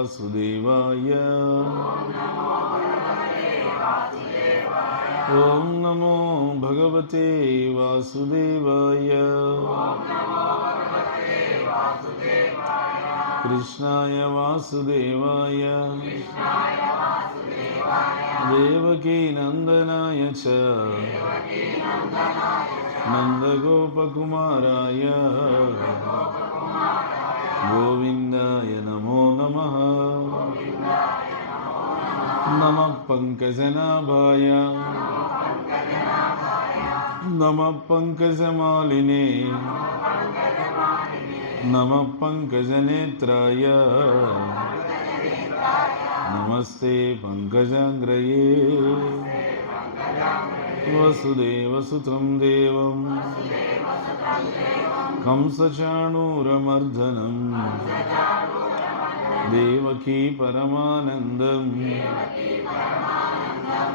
వాసుదేవాయ. ఓం నమో భగవతే వాసుదేవాయ. కృష్ణాయ వాసుదేవాయ దేవకీ నందనాయ చ నందగోపకుమారాయ గోవిందాయ నమో నమః. నమః పంకజనాభాయ నమః పంకజమాలినే నమః పంకజనేత్రాయ నమస్తే పంకజాంగ్రయే. వసుదేవసుతం దేవం కంసచాణూరమర్దనం దేవకీ పరమానందం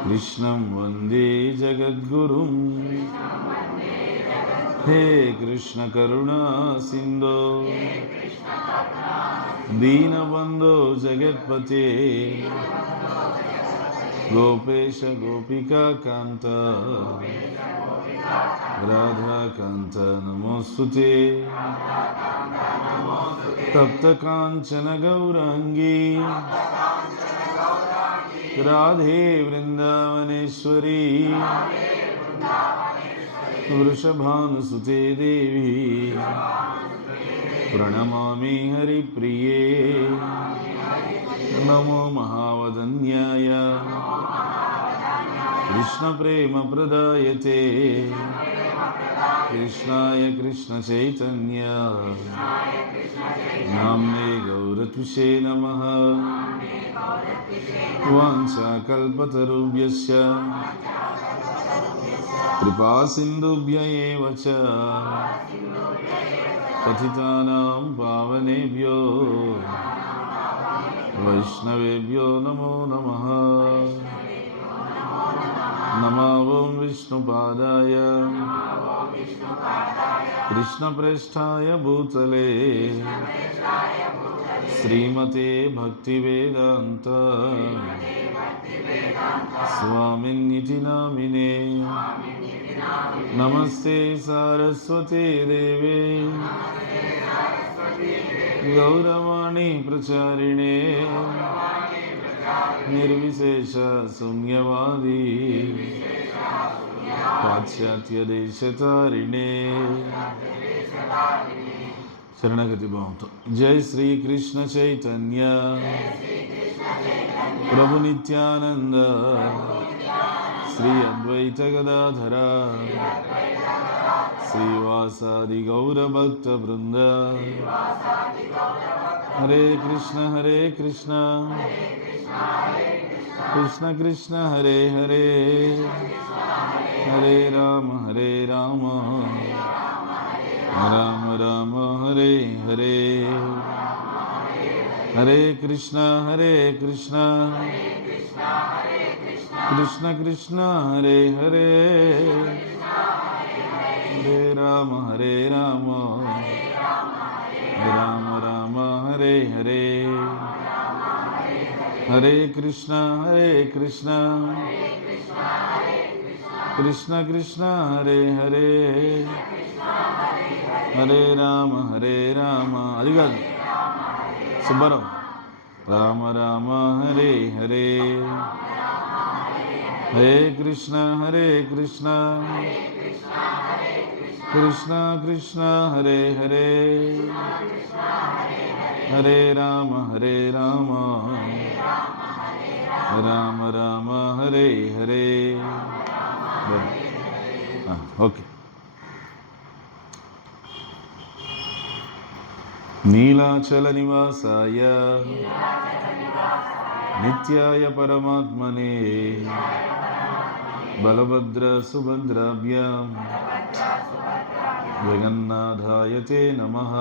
కృష్ణం వందే జగద్గురుం. హే కృష్ణ కరుణా సింధో దీనబంధో జగత్పతే గోపేశ గోపికా కాంత రాధాకాంత నమోస్తుతే. తప్త కాంచన గౌరాంగీ రాధే వృందావనేశ్వరీ వృషభానుసుతే దేవి ప్రణమామి హరిప్రియే. నమో మహావదన్యాయ కృష్ణ ప్రేమ ప్రదాయతే కృష్ణాయ కృష్ణ చైతన్య నామ్నే గౌరతుషే నమః. వాంఛాకల్పతరుభ్యశ్చ కృపాసింధుభ్య ఏవ చ పతితానాం పావనేభ్యో వైష్ణవేభ్యో నమో నమః. నమో ఓం విష్ణుపాదాయ కృష్ణప్రేష్ఠాయ భూతలే శ్రీమతే భక్తివేదాంత స్వామిన్నితి నామినే. నమస్తే సారస్వతే దేవే గౌరవాణి ప్రచారిణే నిర్విశేష శూన్యవాది పాశ్చాత్య దేశతారిణే. శరణగతి భావంతో జై శ్రీకృష్ణ చైతన్య ప్రభు నిత్యానంద శ్రీ అద్వైత గదాధర శ్రీవాసాది గౌరభక్త బృంద. హరే కృష్ణ కృష్ణ కృష్ణ హరే హరే హరే రామ రామ రామ హరే హరే. హరే కృష్ణ కృష్ణ కృష్ణ హరే హరే హరే రామ రామ రామ హరే హరే. హరే కృష్ణ కృష్ణ కృష్ణ హరే హరే హరే రామ అది కాదు సుబ్బరం రామ రామ హరే హరే. హరే కృష్ణ కృష్ణ కృష్ణ హరే హరే హరే రామ రామ రామ హరే హరే. ఓకే. నీలాచల నివాసాయ నిత్యాయ పరమాత్మనే బలభద్ర సుభద్రాభ్యాం జగన్నాథాయ తే నమః.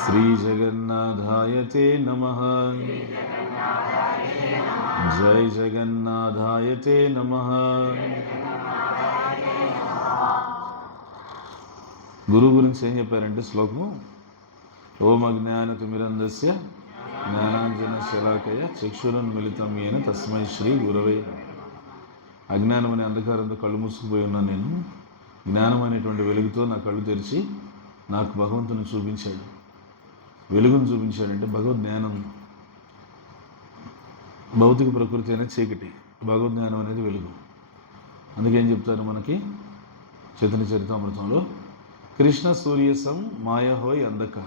శ్రీ జగన్నాథాయ తే నమః. జై జగన్నాథాయ తే నమః. గురువు గురించి ఏం చెప్పారంటే శ్లోకము, ఓం అజ్ఞానతిమిరంధస్య జ్ఞానాంజనశలాకయ చక్షురున్మిళితం యేన తస్మై శ్రీ గురవే నమః. అజ్ఞానం అనే అంధకారంతో కళ్ళు మూసుకుపోయి ఉన్నాను నేను. జ్ఞానం అనేటువంటి వెలుగుతో నా కళ్ళు తెరిచి నాకు భగవంతుని చూపించాడు. వెలుగును చూపించాడంటే భగవద్ జ్ఞానం. భౌతిక ప్రకృతి అనేది చీకటి, భగవద్ జ్ఞానం అనేది వెలుగు. అందుకేం చెప్తారు మనకి చైతన్య చరితామృతంలో, కృష్ణ సూర్యసం మాయ హోయ్ అందక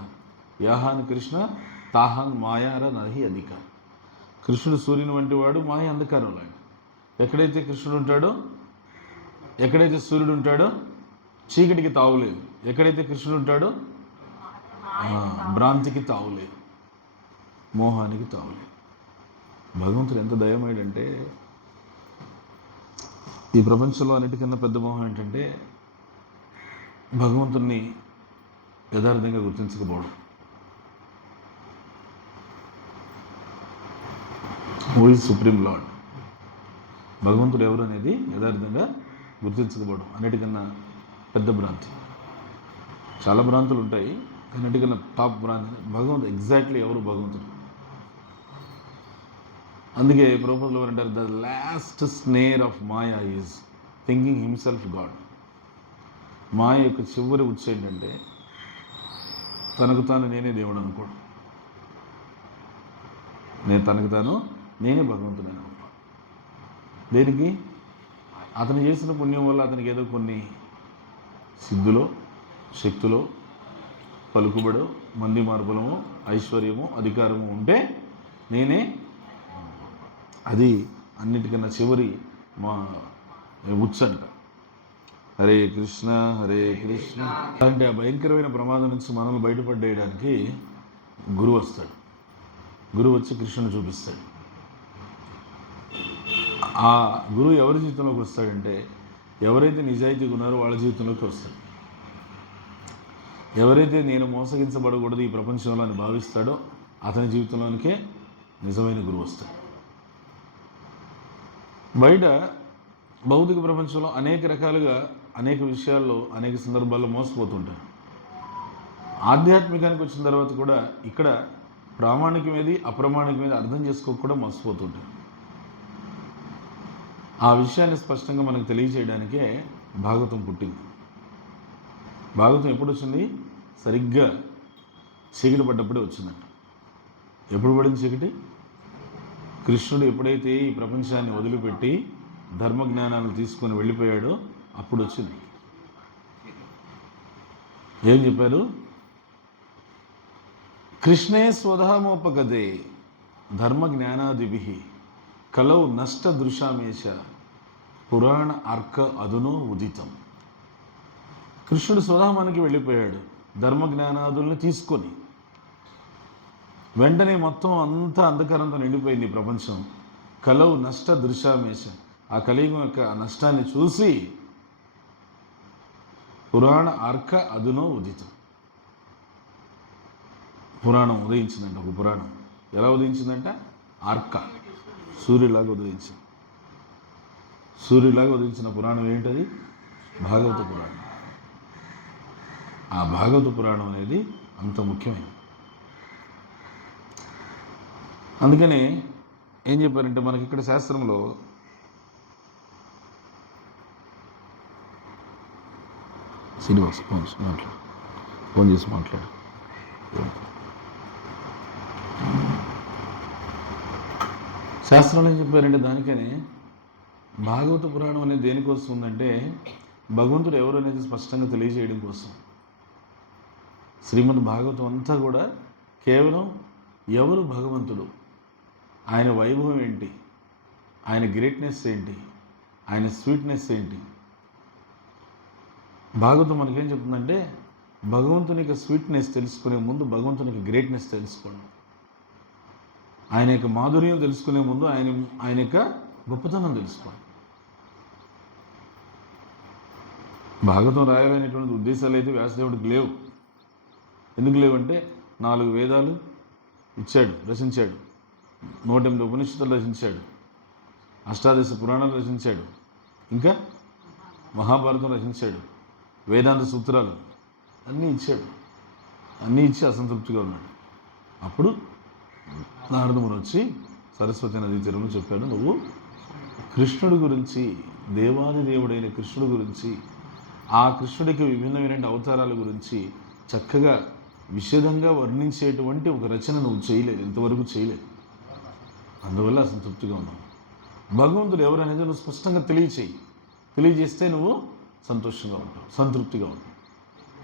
యాహాన్ కృష్ణ తాహాన్ మాయార నహి అధిక. కృష్ణుడు సూర్యుని వంటి వాడు, మాయ అంధకారం లాంటి. ఎక్కడైతే కృష్ణుడు ఉంటాడో, ఎక్కడైతే సూర్యుడు ఉంటాడో చీకటికి తావులేదు. ఎక్కడైతే కృష్ణుడు ఉంటాడో భ్రాంతికి తావులేదు, మోహానికి తావులేదు. భగవంతుడు ఎంత దయమేడంటే, ఈ ప్రపంచంలో అన్నిటికన్నా పెద్ద మోహం ఏంటంటే భగవంతుణ్ణి యథార్థంగా గుర్తించకపోవడం. హూ ఈజ్ సుప్రీం లార్డ్, భగవంతుడు ఎవరు అనేది యథార్థంగా గుర్తించకపోవడం అన్నిటికన్నా పెద్ద భ్రాంతి. చాలా భ్రాంతులు ఉంటాయి, అన్నిటికన్నా టాప్ భ్రాంతి భగవంతుడు. ఎగ్జాక్ట్లీ ఎవరు భగవంతుడు. అందుకే ప్రభుపాదులు వారు అంటారు, the last snare of maya is thinking himself God. మాయ యొక్క చివరి ఉచ్చ ఏంటంటే తనకు తాను నేనే దేవుడు అనుకోడు. తనకు తాను నేనే భగవంతుడు అనుకోడు. దేనికి? అతను చేసిన పుణ్యం వల్ల అతనికి ఏదో కొన్ని సిద్ధులో, శక్తులో, పలుకుబడో, మంది మార్పులమో, ఐశ్వర్యమో, అధికారము ఉంటే నేనే. అది అన్నిటికన్నా చివరి మా ఉచ్చంట. హరే కృష్ణ హరే కృష్ణ. అంటే ఆ భయంకరమైన ప్రమాదం నుంచి మనల్ని బయటపడేయడానికి గురువు వస్తాడు. గురువు వచ్చి కృష్ణుని చూపిస్తాడు. ఆ గురువు ఎవరి జీవితంలోకి వస్తాడంటే, ఎవరైతే నిజాయితీగా ఉన్నారో వాళ్ళ జీవితంలోకి వస్తాడు. ఎవరైతే నేను మోసగించబడకూడదు ఈ ప్రపంచంలో అని భావిస్తాడో అతని జీవితంలోనికే నిజమైన గురువు వస్తాడు. బయట భౌతిక ప్రపంచంలో అనేక రకాలుగా, అనేక విషయాల్లో, అనేక సందర్భాల్లో మోసపోతుంటారు. ఆధ్యాత్మికానికి వచ్చిన తర్వాత కూడా ఇక్కడ ప్రామాణికమేది, అప్రమాణికమేది అర్థం చేసుకోకుండా మోసపోతుంటారు. ఆ విషయాన్ని స్పష్టంగా మనకు తెలియజేయడానికే భాగవతం పుట్టింది. భాగవతం ఎప్పుడు వచ్చింది? సరిగ్గా చీకటి పడ్డప్పుడే వచ్చిందంట. ఎప్పుడు పడింది చీకటి? కృష్ణుడు ఎప్పుడైతే ఈ ప్రపంచాన్ని వదిలిపెట్టి ధర్మజ్ఞానాలను తీసుకొని వెళ్ళిపోయాడో అప్పుడు వచ్చింది. ఏం చెప్పారు? కృష్ణే స్వధామోపగదే ధర్మజ్ఞానాదిభి కలౌ నష్ట దృశామేశ పురాణ అర్క అదునో ఉదితం. కృష్ణుడు స్వధామానికి వెళ్ళిపోయాడు ధర్మజ్ఞానాదుల్ని తీసుకొని. వెంటనే మొత్తం అంతా అంధకారంతో నిండిపోయింది ప్రపంచం. కలౌ నష్ట దృశామేశ, ఆ కలియుగం యొక్క నష్టాన్ని చూసి పురాణ అర్క అదునో ఉదితం. పురాణం ఉదయించిందంట. ఒక పురాణం ఎలా ఉదయించిందంట? అర్క, సూర్యులాగా ఉదయించింది. సూర్యులాగా ఉదయించిన పురాణం ఏంటది? భాగవత పురాణం. ఆ భాగవత పురాణం అనేది అంత ముఖ్యమైనది. అందుకని ఏం చెప్పారంటే మనకి ఇక్కడ శాస్త్రంలో శ్రీనివాస్ ఫోన్ చేసి మాట్లాడు. శాస్త్రంలో ఏం చెప్పారంటే దానికనే భాగవత పురాణం అనేది దేనికోసం ఉందంటే భగవంతుడు ఎవరు అనేది స్పష్టంగా తెలియజేయడం కోసం. శ్రీమద్ భాగవతం అంతా కూడా కేవలం ఎవరు భగవంతుడు, ఆయన వైభవం ఏంటి, ఆయన గ్రేట్నెస్ ఏంటి, ఆయన స్వీట్నెస్ ఏంటి. భాగవతం మనకేం చెప్తుందంటే భగవంతుని యొక్క స్వీట్నెస్ తెలుసుకునే ముందు భగవంతుని యొక్క గ్రేట్నెస్ తెలుసుకోండి. ఆయన యొక్క మాధుర్యం తెలుసుకునే ముందు ఆయన యొక్క గొప్పతనం తెలుసుకోండి. భాగవతం రాయాలనేటువంటి ఉద్దేశాలు అయితే వ్యాసదేవుడికి లేవు. ఎందుకు లేవంటే 4 వేదాలు ఇచ్చాడు, రచించాడు, 108 ఉపనిషత్తులు రచించాడు, అష్టాదశ పురాణాలు రచించాడు, ఇంకా మహాభారతం రచించాడు, వేదాంత సూత్రాలు అన్నీ ఇచ్చాడు. అన్నీ ఇచ్చి అసంతృప్తిగా ఉన్నాడు. అప్పుడు నారదముని వచ్చి సరస్వతి నదీ తీరంలో చెప్పాడు, నువ్వు కృష్ణుడి గురించి, దేవాది దేవుడైన కృష్ణుడి గురించి, ఆ కృష్ణుడికి విభిన్నమైన అవతారాల గురించి చక్కగా విషదంగా వర్ణించేటువంటి ఒక రచన నువ్వు చేయలేదు, ఇంతవరకు చేయలేదు. అందువల్ల అసంతృప్తిగా ఉన్నావు. భగవంతుడు ఎవరనేది నువ్వు స్పష్టంగా తెలియజేస్తే నువ్వు సంతోషంగా ఉంటావు, సంతృప్తిగా ఉంటావు.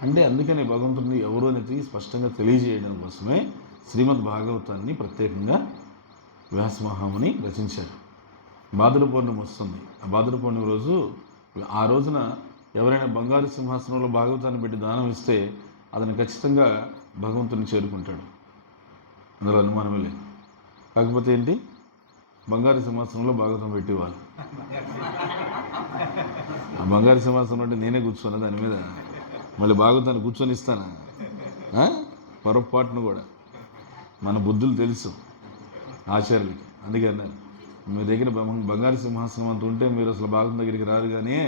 అంటే అందుకని భగవంతుడిని ఎవరు అనేది స్పష్టంగా తెలియజేయడం కోసమే శ్రీమద్ భాగవతాన్ని ప్రత్యేకంగా వ్యాసమహాముని రచించారు. భాద్ర పౌర్ణమి వస్తుంది. ఆ భాద్ర పౌర్ణమి రోజు, ఆ రోజున ఎవరైనా బంగారు సింహాసనంలో భాగవతాన్ని పెట్టి దానం ఇస్తే అతను ఖచ్చితంగా భగవంతుని చేరుకుంటాడు, అందులో అనుమానమే లేదు. కాకపోతే ఏంటి, బంగారు సింహాసనంలో భాగవతం పెట్టేవాళ్ళు. ఆ బంగారు సింహాసనం అంటే నేనే కూర్చున్నా దాని మీద, మళ్ళీ భాగవతాన్ని కూర్చొని ఇస్తానా? పొరపాటును కూడా మన బుద్ధులు తెలుసు ఆచార్యులకి. అందుకే అన్నారు, మీ దగ్గర బంగారు సింహాసనం అంత ఉంటే మీరు అసలు భాగవతం దగ్గరికి రారు. కానీ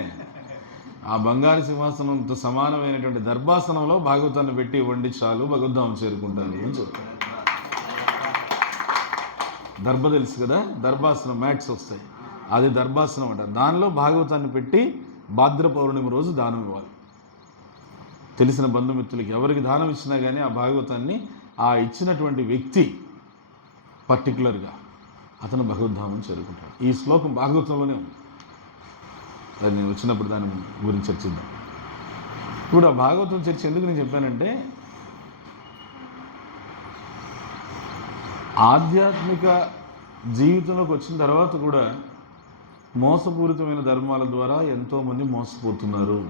ఆ బంగారు సింహాసనంతో సమానమైనటువంటి దర్భాసనంలో భాగవతాన్ని పెట్టి ఇవ్వండి చాలు, భగవద్ధామం చేరుకుంటారు అని చెప్పారు. దర్భ తెలుసు కదా, దర్భాసనం మ్యాట్స్ వస్తాయి, అది దర్భాసనం అంటారు. దానిలో భాగవతాన్ని పెట్టి భాద్ర పౌర్ణమి రోజు దానం ఇవ్వాలి. తెలిసిన బంధుమిత్రులకి ఎవరికి దానం ఇచ్చినా కానీ ఆ భాగవతాన్ని ఆ ఇచ్చినటువంటి వ్యక్తి పర్టికులర్గా అతను భగవద్ధామం చేరుకుంటాడు. ఈ శ్లోకం భాగవతంలోనే ఉంది. అది నేను వచ్చినప్పుడు దాని గురించి చర్చిద్దాం. ఇప్పుడు ఆ భాగవతం చర్చ ఎందుకు నేను చెప్పానంటే, ఆధ్యాత్మిక జీవితంలోకి వచ్చిన తర్వాత కూడా మోసపూరితమైన ధర్మాల ద్వారా ఎంతోమంది మోసపోతున్నారు.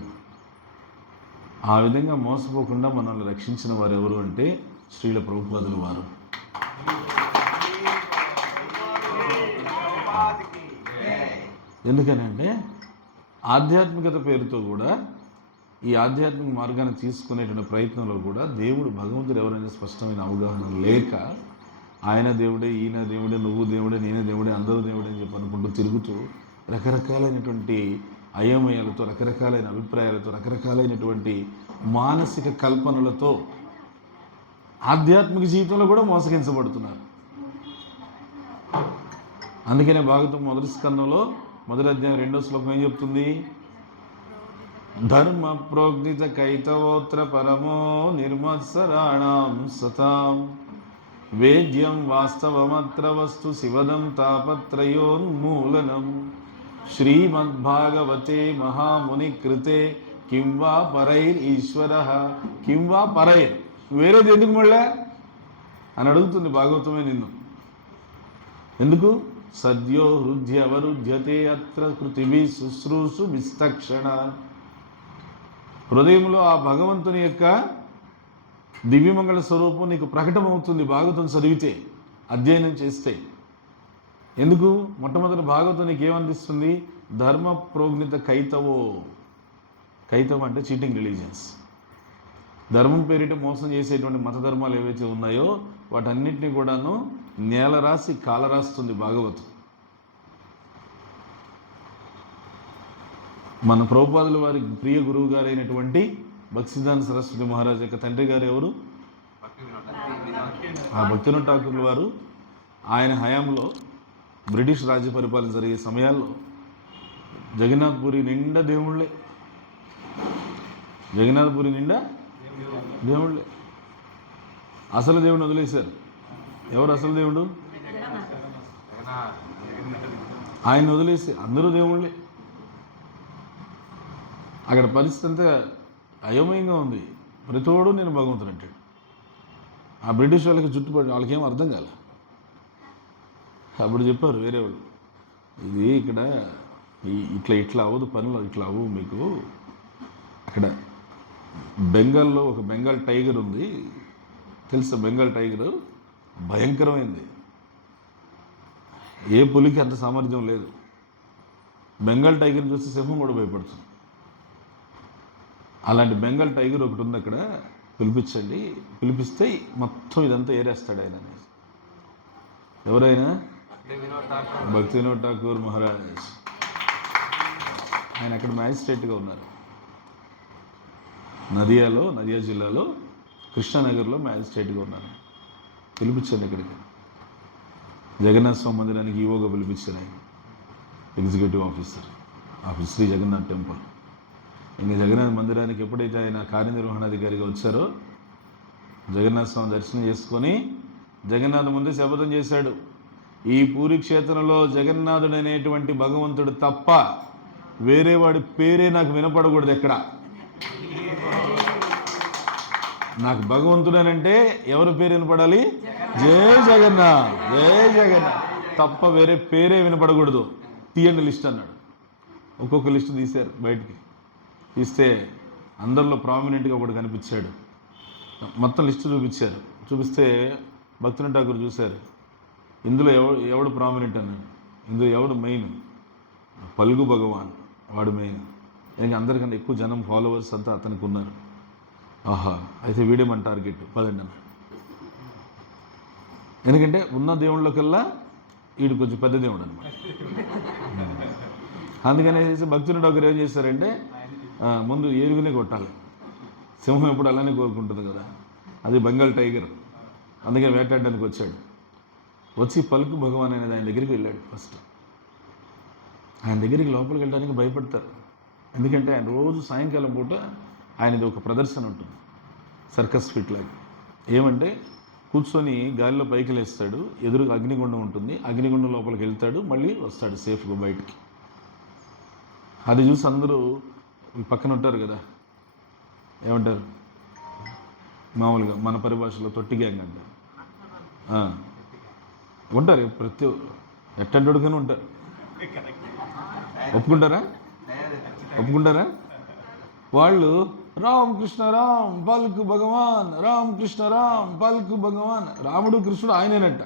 ఆ విధంగా మోసపోకుండా మనల్ని రక్షించిన వారు ఎవరు అంటే శ్రీల ప్రభుపాదుల వారు. ఎందుకనంటే ఆధ్యాత్మికత పేరుతో కూడా, ఈ ఆధ్యాత్మిక మార్గాన్ని తీసుకునేటువంటి ప్రయత్నంలో కూడా దేవుడు భగవంతుడు ఎవరైనా స్పష్టమైన అవగాహన లేక ఆయన దేవుడే, ఈయన దేవుడే, నువ్వు దేవుడే, నేనే దేవుడే, అందరూ దేవుడే అని చెప్పి అనుకుంటూ తిరుగుతూ రకరకాలైనటువంటి అయోమయాలతో, రకరకాలైన అభిప్రాయాలతో, రకరకాలైనటువంటి మానసిక కల్పనలతో ఆధ్యాత్మిక జీవితంలో కూడా మోసగించబడుతున్నారు. అందుకనే భాగవతం మొదటి స్కందంలో మొదటి అధ్యాయం 2వ శ్లోకం ఏం చెప్తుంది? ధర్మ ప్రోగ్నిత కైతవోత్ర పరమో నిర్మత్సరాణం సతాం వేద్యం వాస్తవమత్ర వస్తు శివదం తాపత్రయోన్మూలనం శ్రీమద్భాగవతే మహాముని కృతే కిం వా పరైర్ ఈశ్వరః కిం వా పరైర్, వేరేది ఎందుకు మళ్ళా అని అడుగుతుంది భాగవతమే నిన్ను. ఎందుకు? సద్యో హృద్యవరుధ్యతే అత్ర కృతిభి శుశ్రూషు విస్తక్షణ. హృదయంలో ఆ భగవంతుని యొక్క దివ్యమంగళ స్వరూపం నీకు ప్రకటమవుతుంది భాగవతం చదివితే, అధ్యయనం చేస్తే. ఎందుకు? మొట్టమొదటి భాగవతం నీకు ఏమనిపిస్తుంది? ధర్మ ప్రోగ్నిత కైతవో. కైతవం అంటే చీటింగ్ రిలీజియన్స్. ధర్మం పేరిట మోసం చేసేటువంటి మత ధర్మాలు ఏవైతే ఉన్నాయో వాటన్నిటిని కూడాను నేల రాసి కాలరాస్తుంది భాగవతం. మన ప్రభుపాదుల వారి ప్రియ గురువు గారైనటువంటి భక్తిసిద్ధాంత సరస్వతి మహారాజ్ యొక్క తండ్రి గారు ఎవరు? ఆ భక్తివినోద్ ఠాకూర్ల వారు. ఆయన హయాంలో బ్రిటిష్ రాజ్య పరిపాలన జరిగే సమయాల్లో జగన్నాథ్పురి నిండా దేవుళ్ళే, జగన్నాథ్పురి నిండా దేవుళ్ళే. అసలు దేవుడిని వదిలేశారు. ఎవరు అసలు దేవుడు? ఆయన వదిలేసి అందరూ దేవుళ్ళే. అక్కడ పరిస్థితి అంతా అయోమయంగా ఉంది. ప్రతివాడు నేను భగవంతుడు అంటాడు. ఆ బ్రిటిష్ వాళ్ళకి చుట్టుపడి వాళ్ళకేం అర్థం కాలే. అప్పుడు చెప్పారు వేరే వాళ్ళు, ఇది ఇక్కడ ఇట్లా అవ్వదు, పనులు ఇట్లా అవ్వవు మీకు. అక్కడ బెంగాల్లో ఒక బెంగాల్ టైగర్ ఉంది, తెలుసా? బెంగాల్ టైగర్ భయంకరమైంది. ఏ పులికి అంత సామర్థ్యం లేదు. బెంగాల్ టైగర్ని చూస్తే సింహం కూడా భయపడుతుంది. అలాంటి బెంగాల్ టైగర్ ఒకటి ఉంది అక్కడ, పిలిపించండి, పిలిపిస్తే మొత్తం ఇదంతా ఏరేస్తాడు ఆయన అనేసి. ఎవరైనా? భక్తివినోద్ ఠాకూర్ మహారాజ్. ఆయన అక్కడ మ్యాజిస్ట్రేట్గా ఉన్నారు. నదియా జిల్లాలో కృష్ణానగర్లో మ్యాజిస్ట్రేట్గా ఉన్నాను. పిలిపించాను ఇక్కడికి, జగన్నాథ స్వామి మందిరానికి ఈవోగా పిలిపించాను. ఆయన executive officer of Shri Jagannath temple. ఇంకా జగన్నాథ్ మందిరానికి ఎప్పుడైతే ఆయన కార్యనిర్వహణాధికారిగా వచ్చారో జగన్నాథ స్వామి దర్శనం చేసుకొని జగన్నాథ్ ముందే శపథం చేశాడు, ఈ పూరి క్షేత్రంలో జగన్నాథుడు అనేటువంటి భగవంతుడు తప్ప వేరే వాడి పేరే నాకు వినపడకూడదు. ఎక్కడ నాకు భగవంతుడు అనంటే ఎవరి పేరు వినపడాలి? జయ జగన్నాథ్, జయ జగన్నాథ్ తప్ప వేరే పేరే వినపడకూడదు. తీయండి లిస్ట్ అన్నాడు. ఒక్కొక్క లిస్టు తీశారు బయటికి. తీస్తే అందరిలో ప్రామినెంట్గా ఒకటి కనిపించాడు. మొత్తం లిస్టు చూపించారు. చూపిస్తే భక్తుని ఠాకూర్ చూశారు, ఇందులో ఎవడు ప్రామినెంట్ అన్నాడు. ఇందులో ఎవడు మెయిన్? పల్గు భగవాన్, వాడు మెయిన్. ఇంకా అందరికన్నా ఎక్కువ జనం ఫాలోవర్స్ అంతా అతనికి ఉన్నారు. ఆహా, అయితే వీడే మన టార్గెట్, పదండి అన్నాడు. ఎందుకంటే ఉన్న దేవుళ్ళకల్లా వీడు కొంచెం పెద్ద దేవుడు అనమాట. అందుకని భక్తుని ఠాకూర్ ఏం చేశారంటే ముందు ఏనుగునే కొట్టాలి. సింహం ఎప్పుడు అలానే కోరుకుంటుంది కదా, అది బెంగాల్ టైగర్. అందుకని వేటాడడానికి వచ్చాడు. వచ్చి పలుకు భగవాన్ అనేది ఆయన దగ్గరికి వెళ్ళాడు. ఫస్ట్ ఆయన దగ్గరికి లోపలికి వెళ్ళడానికి భయపడతారు. ఎందుకంటే ఆయన రోజు సాయంకాలం పూట ఆయనది ఒక ప్రదర్శన ఉంటుంది, సర్కస్ ఫిట్ లాగా. ఏమంటే కూర్చొని గాలిలో పైకి లేస్తాడు, ఎదురుగా అగ్నిగుండం ఉంటుంది, అగ్నిగుండం లోపలికి వెళ్తాడు, మళ్ళీ వస్తాడు సేఫ్గా బయటికి. అది చూసి అందరూ పక్కన ఉంటారు కదా, ఏమంటారు మామూలుగా మన పరిభాషలో తొట్టి గ్యాంగ్ అంటారు. ఉంటారు ప్రతి ఎట్టంటోడుగానే ఉంటారు. ఒప్పుకుంటారా? వాళ్ళు రామ్ కృష్ణ రామ్ పలుకు భగవాన్, రామ్ కృష్ణ రామ్ పలుకు భగవాన్. రాముడు కృష్ణుడు ఆయనేనట.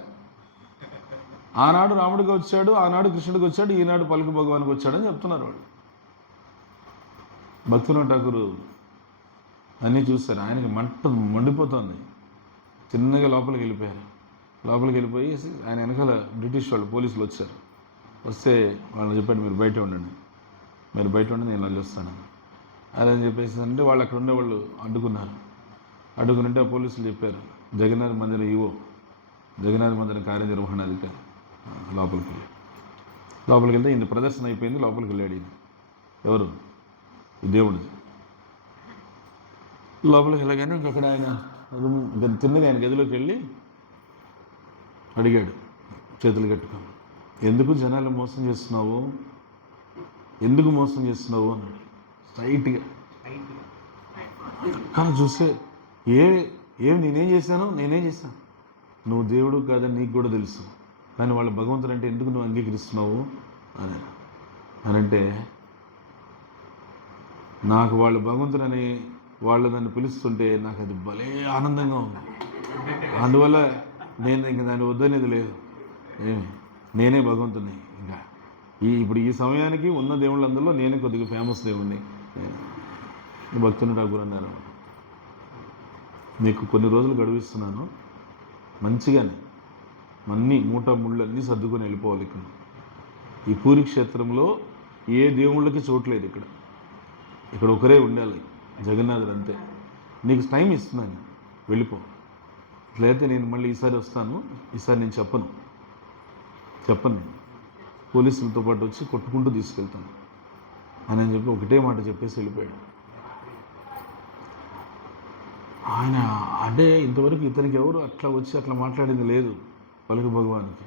ఆనాడు రాముడికి వచ్చాడు, ఆనాడు కృష్ణుడికి వచ్చాడు, ఈనాడు పలుకు భగవాన్కి వచ్చాడని చెప్తున్నారు వాళ్ళు. భక్తుని ఠాకూరు అన్నీ చూస్తారు. ఆయనకి మండిపోతుంది. చిన్నగా లోపలికి వెళ్ళిపోయారు. లోపలికి వెళ్ళిపోయి ఆయన వెనకాల బ్రిటిష్ వాళ్ళు పోలీసులు వచ్చారు. వస్తే వాళ్ళని చెప్పాడు, మీరు బయట ఉండండి, నేను మళ్ళీ వస్తాను అదని చెప్పేసి. అంటే వాళ్ళు అక్కడ ఉండేవాళ్ళు అడ్డుకునింటే ఆ పోలీసులు చెప్పారు, జగన్నాథ్ మందిరం ఈవో, జగన్నాథ్ మందిరం కార్యనిర్వహణాధికారి లోపలికి వెళ్తే ఈయన ప్రదర్శన అయిపోయింది. లోపలికి వెళ్ళాడు ఈయన. ఎవరు? ఈ దేవుడు. లోపలికి వెళ్ళగానే ఇంకొకటి ఆయన తిన్నగా ఆయన గదిలోకి వెళ్ళి అడిగాడు చేతులు కట్టుకొని, ఎందుకు జనాలు మోసం చేస్తున్నావు అన్నాడు స్ట్రైట్గా. కానీ చూస్తే నేనేం చేశాను? నువ్వు దేవుడు కాదని నీకు కూడా తెలుసు, కానీ వాళ్ళ భగవంతుడు అంటే ఎందుకు నువ్వు అంగీకరిస్తున్నావు అని అంటే, నాకు వాళ్ళ భగవంతుడని వాళ్ళు నన్ను పిలుస్తుంటే నాకు అది భలే ఆనందంగా ఉంది. అందువల్ల నేను ఇంక దాన్ని వద్దనేది లేదు. నేనే భగవంతుని. ఇంకా ఇప్పుడు ఈ సమయానికి ఉన్న దేవుళ్ళందరిలో నేనే కొద్దిగా ఫేమస్ దేవుణ్ణి. భక్తుని ఠాకూర్ అన్నారు, నీకు కొన్ని రోజులు గడువిస్తున్నాను, మంచిగానే అన్నీ ముళ్ళు అన్నీ సర్దుకొని వెళ్ళిపోవాలి. ఈ పూరి క్షేత్రంలో ఏ దేవుళ్ళకి చోట్లేదు. ఇక్కడ ఒకరే ఉండాలి, జగన్నాథుడు అంతే. నీకు టైం ఇస్తున్నాను, వెళ్ళిపో. లేకపోతే నేను మళ్ళీ ఈసారి వస్తాను, ఈసారి నేను చెప్పను నేను పోలీసులతో పాటు వచ్చి కొట్టుకుంటూ తీసుకెళ్తాను అని చెప్పి ఒకటే మాట చెప్పేసి వెళ్ళిపోయాడు. ఆయన అంటే ఇంతవరకు ఇతనికి ఎవరు అట్లా వచ్చి అట్లా మాట్లాడింది లేదు. పలుకు భగవానికి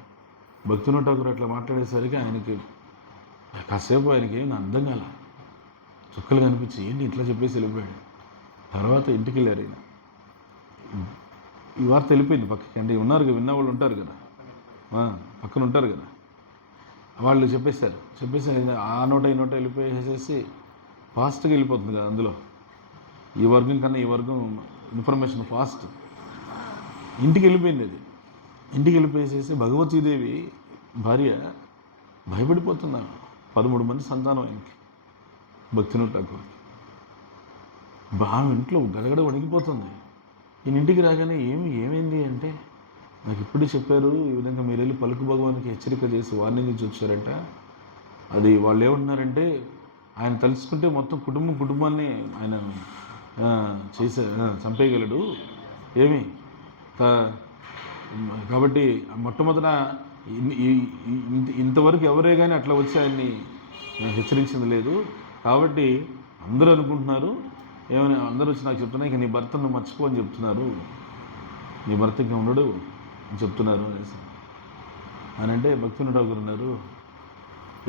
భక్తుని ఠాకూర్ అట్లా మాట్లాడేసరికి ఆయనకి కాసేపు ఆయనకి ఏం అర్థం కాల, చుక్కలు కనిపించి ఏంటి ఇట్లా చెప్పేసి వెళ్ళిపోయాడు. తర్వాత ఇంటికి వెళ్ళారు. ఆయన ఈ వార్త వెళ్ళిపోయింది పక్కకి. అంటే ఉన్నారు కదా, విన్నవాళ్ళు ఉంటారు కదా, పక్కన ఉంటారు కదా, వాళ్ళు చెప్పేశారు. ఆ నోట ఈ నోట వెళ్ళిపోయేసేసి ఫాస్ట్గా వెళ్ళిపోతుంది కదా. అందులో ఈ వర్గం కన్నా ఈ వర్గం ఇన్ఫర్మేషన్ ఫాస్ట్. ఇంటికి వెళ్ళిపోయింది. అది ఇంటికి వెళ్ళిపోయేసేసి భగవతీదేవి భార్య భయపడిపోతున్నారు. 13 మంది సంతానం ఆయనకి, భక్తుని ఠాకూర్. ఆమె ఇంట్లో గడగడ వణికిపోతుంది. ఈయన ఇంటికి రాగానే ఏమైంది అంటే, నాకు ఇప్పుడు చెప్పారు ఈ విధంగా మీరు వెళ్ళి పలుకు భగవానికి హెచ్చరిక చేసి వార్నింగ్ ఇచ్చి వచ్చారంట. అది వాళ్ళు ఏమంటున్నారంటే, ఆయన తలుచుకుంటే మొత్తం కుటుంబాన్ని ఆయన చంపేయగలడు, ఏమి కాబట్టి మొట్టమొదట ఇంతవరకు ఎవరే కానీ అట్లా వచ్చి ఆయన్ని హెచ్చరించింది లేదు. కాబట్టి అందరూ అనుకుంటున్నారు ఏమని, అందరూ వచ్చి నాకు చెప్తున్నా ఇక నీ భర్తను మర్చిపో అని చెప్తున్నారు, నీ భర్త ఇంకా ఉండడు అని చెప్తున్నారు అనేసి అని అంటే భక్తుని ఒకరు ఉన్నారు,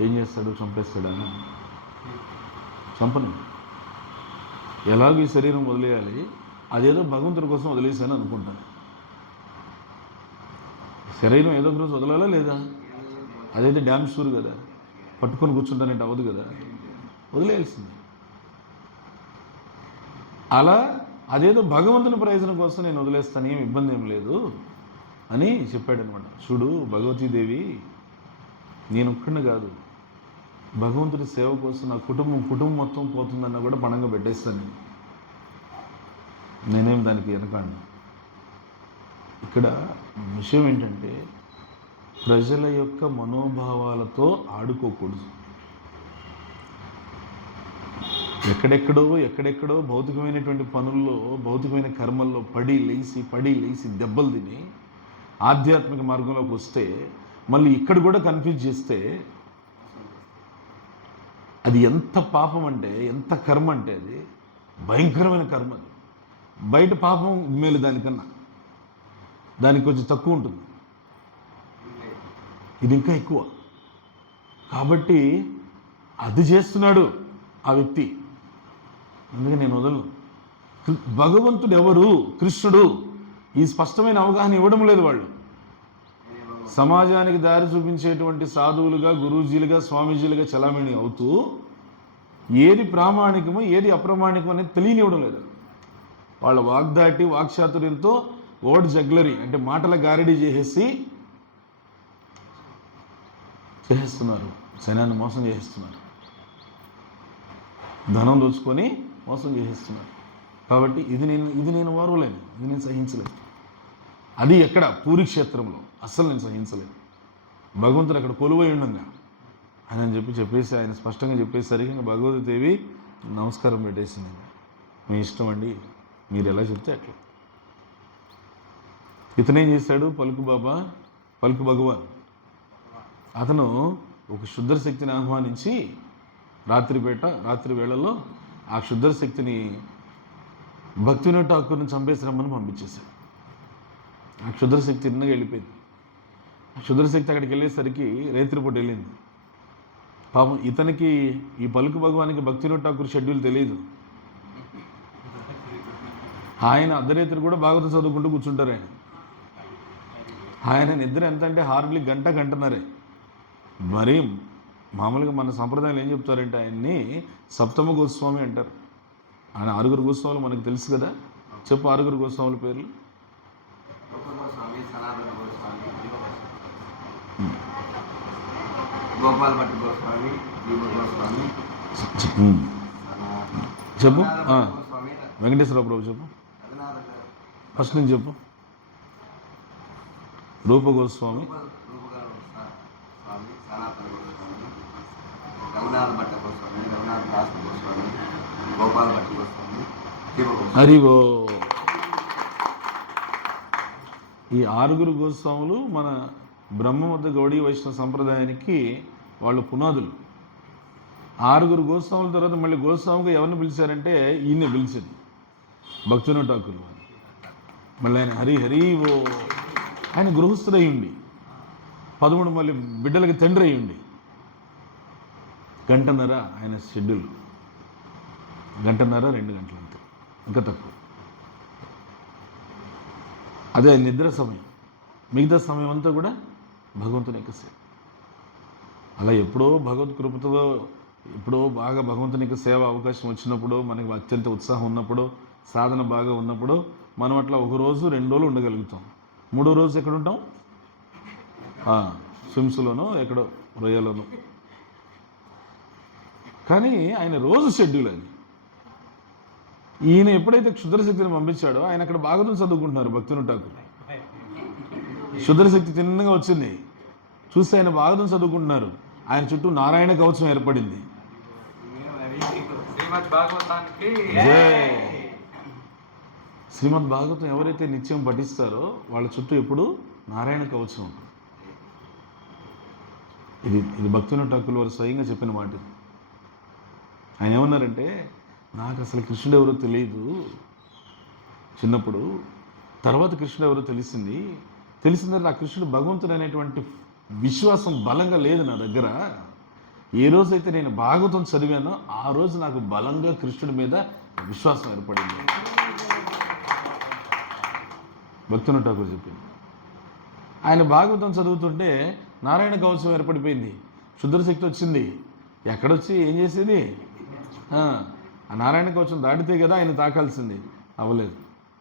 ఏం చేస్తాడు, చంపేస్తాడా? చంపను, ఎలాగో ఈ శరీరం వదిలేయాలి, అదేదో భగవంతుడి కోసం వదిలేసాను అనుకుంటాను. శరీరం ఏదో ఒక రోజు వదలాలా లేదా? అదైతే డ్యామ్ షూర్ కదా, పట్టుకొని కూర్చుంటానంటే అవ్వదు కదా, వదిలేయాల్సింది. అలా అదేదో భగవంతుని ప్రయోజనం కోసం నేను వదిలేస్తాను, ఏం ఇబ్బంది ఏం లేదు అని చెప్పాడనమాట. చూడు భగవతీదేవి, నేను ఒక్కడిని కాదు, భగవంతుడి సేవ కోసం నా కుటుంబం మొత్తం పోతుందన్నా కూడా పణంగా పెట్టేస్తాను, నేనేం దానికి వెనకాను. ఇక్కడ విషయం ఏంటంటే ప్రజల యొక్క మనోభావాలతో ఆడుకోకూడదు. ఎక్కడెక్కడో భౌతికమైనటువంటి పనుల్లో, భౌతికమైన కర్మల్లో పడి లేచి దెబ్బలు తిని ఆధ్యాత్మిక మార్గంలోకి వస్తే మళ్ళీ ఇక్కడ కూడా కన్ఫ్యూజ్ చేస్తే అది ఎంత పాపం అంటే, ఎంత కర్మ అంటే అది భయంకరమైన కర్మ. అది బయట పాపం మేలు దానికన్నా, దానికి కొంచెం తక్కువ ఉంటుంది, ఇది ఇంకా ఎక్కువ. కాబట్టి అది చేస్తున్నాడు ఆ వ్యక్తి, అందుకే నేను వదలను. భగవంతుడు ఎవరు, కృష్ణుడు, ఈ స్పష్టమైన అవగాహన ఇవ్వడం లేదు. వాళ్ళు సమాజానికి దారి చూపించేటువంటి సాధువులుగా, గురూజీలుగా, స్వామీజీలుగా చలామణి అవుతూ ఏది ప్రామాణికమో ఏది అప్రమాణికం అనేది తెలియనివ్వడం లేదు. వాళ్ళ వాగ్దాటి వాక్చాతుర్యంతో వర్డ్ జగ్లరీ అంటే మాటల గారడీ చేసేస్తున్నారు, సైన్యాన్ని మోసం చేసేస్తున్నారు, ధనం దోచుకొని మోసం చేసేస్తున్నారు. కాబట్టి ఇది నేను వారవలేను, ఇది నేను సహించలేను. అది ఎక్కడ పూరి క్షేత్రంలో అస్సలు నేను సహించలేను. భగవంతుడు అక్కడ కొలువై ఉండగా ఆయన చెప్పేసి ఆయన స్పష్టంగా చెప్పేసరికి ఇంకా భగవతీదేవి నమస్కారం పెట్టేసింది. మీ ఇష్టం అండి, మీరు ఎలా చెప్తే అట్లా. ఇతనేం చేశాడు, పలుకు భగవాన్ అతను ఒక క్షుద్ర శక్తిని ఆహ్వానించి రాత్రి వేళల్లో ఆ క్షుద్ర శక్తిని భక్తివినోద్ ఠాకూర్ని చంపేసి రమ్మని పంపించేశాడు. ఆ క్షుద్ర శక్తి తిన్నగా వెళ్ళిపోయింది. ఆ క్షుద్ర శక్తి అక్కడికి వెళ్ళేసరికి రేత్రిపూట వెళ్ళింది. పాపం ఇతనికి, ఈ పలుకు భగవానికి భక్తివినోద్ ఠాకూర్ షెడ్యూల్ తెలియదు. ఆయన అర్ధరేత్రి కూడా భాగవతం చదువుకుంటూ కూర్చుంటారు. ఆయన నిద్ర ఎంత అంటే హార్డ్లీ గంటన్నరే. మరి మామూలుగా మన సంప్రదాయాలు ఏం చెప్తారంటే ఆయన్ని సప్తమ గోస్వామి అంటారు. ఆయన 6 గోస్వాములు మనకు తెలుసు కదా, చెప్పు 6 గోస్వాముల పేర్లు. చెప్పు, వెంకటేశ్వర ప్రభు చెప్పు, ఫస్ట్ నుంచి చెప్పు. రూప గోస్వామి, హరివో. ఈ 6 గోస్వాములు మన బ్రహ్మమత గౌడీ వైష్ణవ సంప్రదాయానికి వాళ్ళు పునాదులు. 6 గోస్వాముల తర్వాత మళ్ళీ గోస్వామిగా ఎవరిని పిలిచారంటే ఈయన్ని పిలిచింది భక్తివినోద్ ఠాకూర్. మళ్ళీ ఆయన హరివో, ఆయన గృహస్థుడై ఉండి 13 మళ్ళీ బిడ్డలకి తండ్రి అయి ఉండి గంటన్నర ఆయన షెడ్యూల్, 1.5 2 గంటలు అంతే, ఇంకా తక్కువ. అదే నిద్ర సమయం, మిగతా సమయం అంతా కూడా భగవంతుని యొక్క సేవ. అలా ఎప్పుడో భగవత్ కృపతో ఎప్పుడో బాగా భగవంతుని యొక్క సేవ అవకాశం వచ్చినప్పుడు, మనకి అత్యంత ఉత్సాహం ఉన్నప్పుడు, సాధన బాగా ఉన్నప్పుడు మనం అట్లా 1 రోజు 2 రోజులు ఉండగలుగుతాం. 3వ రోజు ఎక్కడ ఉంటాం? స్విమ్స్లోనో ఎక్కడో రొయ్యలోనో. కానీ ఆయన రోజు షెడ్యూల్ అది. ఈయన ఎప్పుడైతే క్షుద్రశక్తిని పంపించాడో ఆయన అక్కడ భాగవతం చదువుకుంటున్నారు భక్తివినోద్ ఠాకూర్. క్షుద్రశక్తి తిన్నగా వచ్చింది, చూస్తే ఆయన భాగవతం చదువుకుంటున్నారు. ఆయన చుట్టూ నారాయణ కవచం ఏర్పడింది. శ్రీమద్ భాగవతం ఎవరైతే నిత్యం పఠిస్తారో వాళ్ళ చుట్టూ ఎప్పుడు నారాయణ కవచం ఉంటుంది. ఇది భక్తుని ఠాకూర్ వారు స్వయంగా చెప్పిన మాట. ఆయన ఏమన్నారంటే, నాకు అసలు కృష్ణుడు ఎవరో తెలియదు చిన్నప్పుడు, తర్వాత కృష్ణుడు ఎవరో తెలిసిందంటే నా కృష్ణుడు భగవంతుడు అనేటువంటి విశ్వాసం బలంగా లేదు నా దగ్గర. ఏ రోజైతే నేను భాగవతం చదివానో ఆ రోజు నాకు బలంగా కృష్ణుడి మీద విశ్వాసం ఏర్పడింది. భక్తుని ఠాకూర్ చెప్పింది. ఆయన భాగవతం చదువుతుంటే నారాయణ కవచం ఏర్పడిపోయింది, క్షుద్ర శక్తి వచ్చింది. ఎక్కడొచ్చి ఏం చేసేది? ఆ నారాయణ కవచం దాటితే కదా ఆయన తాకాల్సింది. అవ్వలేదు.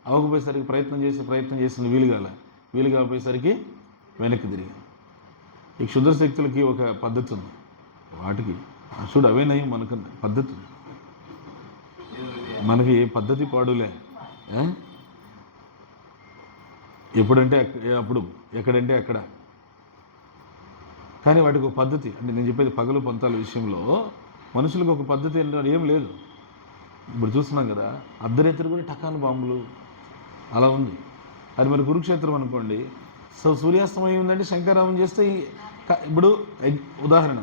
అవ్వకపోయేసరికి ప్రయత్నం చేసిన వీలు కాకపోయేసరికి వెనక్కి తిరిగి. ఈ క్షుద్ర శక్తులకి ఒక పద్ధతి ఉంది. వాటికి చూడు అవే నయం మనకన్నా పద్ధతి. మనకి ఏ పద్ధతి పాడులే. ఎప్పుడంటే అప్పుడు, ఎక్కడంటే అక్కడ. కానీ వాటికి ఒక పద్ధతి. అంటే నేను చెప్పేది పగలు పంతాల విషయంలో మనుషులకు ఒక పద్ధతి అంటే ఏం లేదు. ఇప్పుడు చూస్తున్నాం కదా, అర్ధరాత్రి కూడా టకాను బాంబులు అలా ఉంది. అది మరి కురుక్షేత్రం అనుకోండి, సూర్యాస్తమయం ఉందంటే శంకరామం చేస్తే ఇప్పుడు ఉదాహరణ,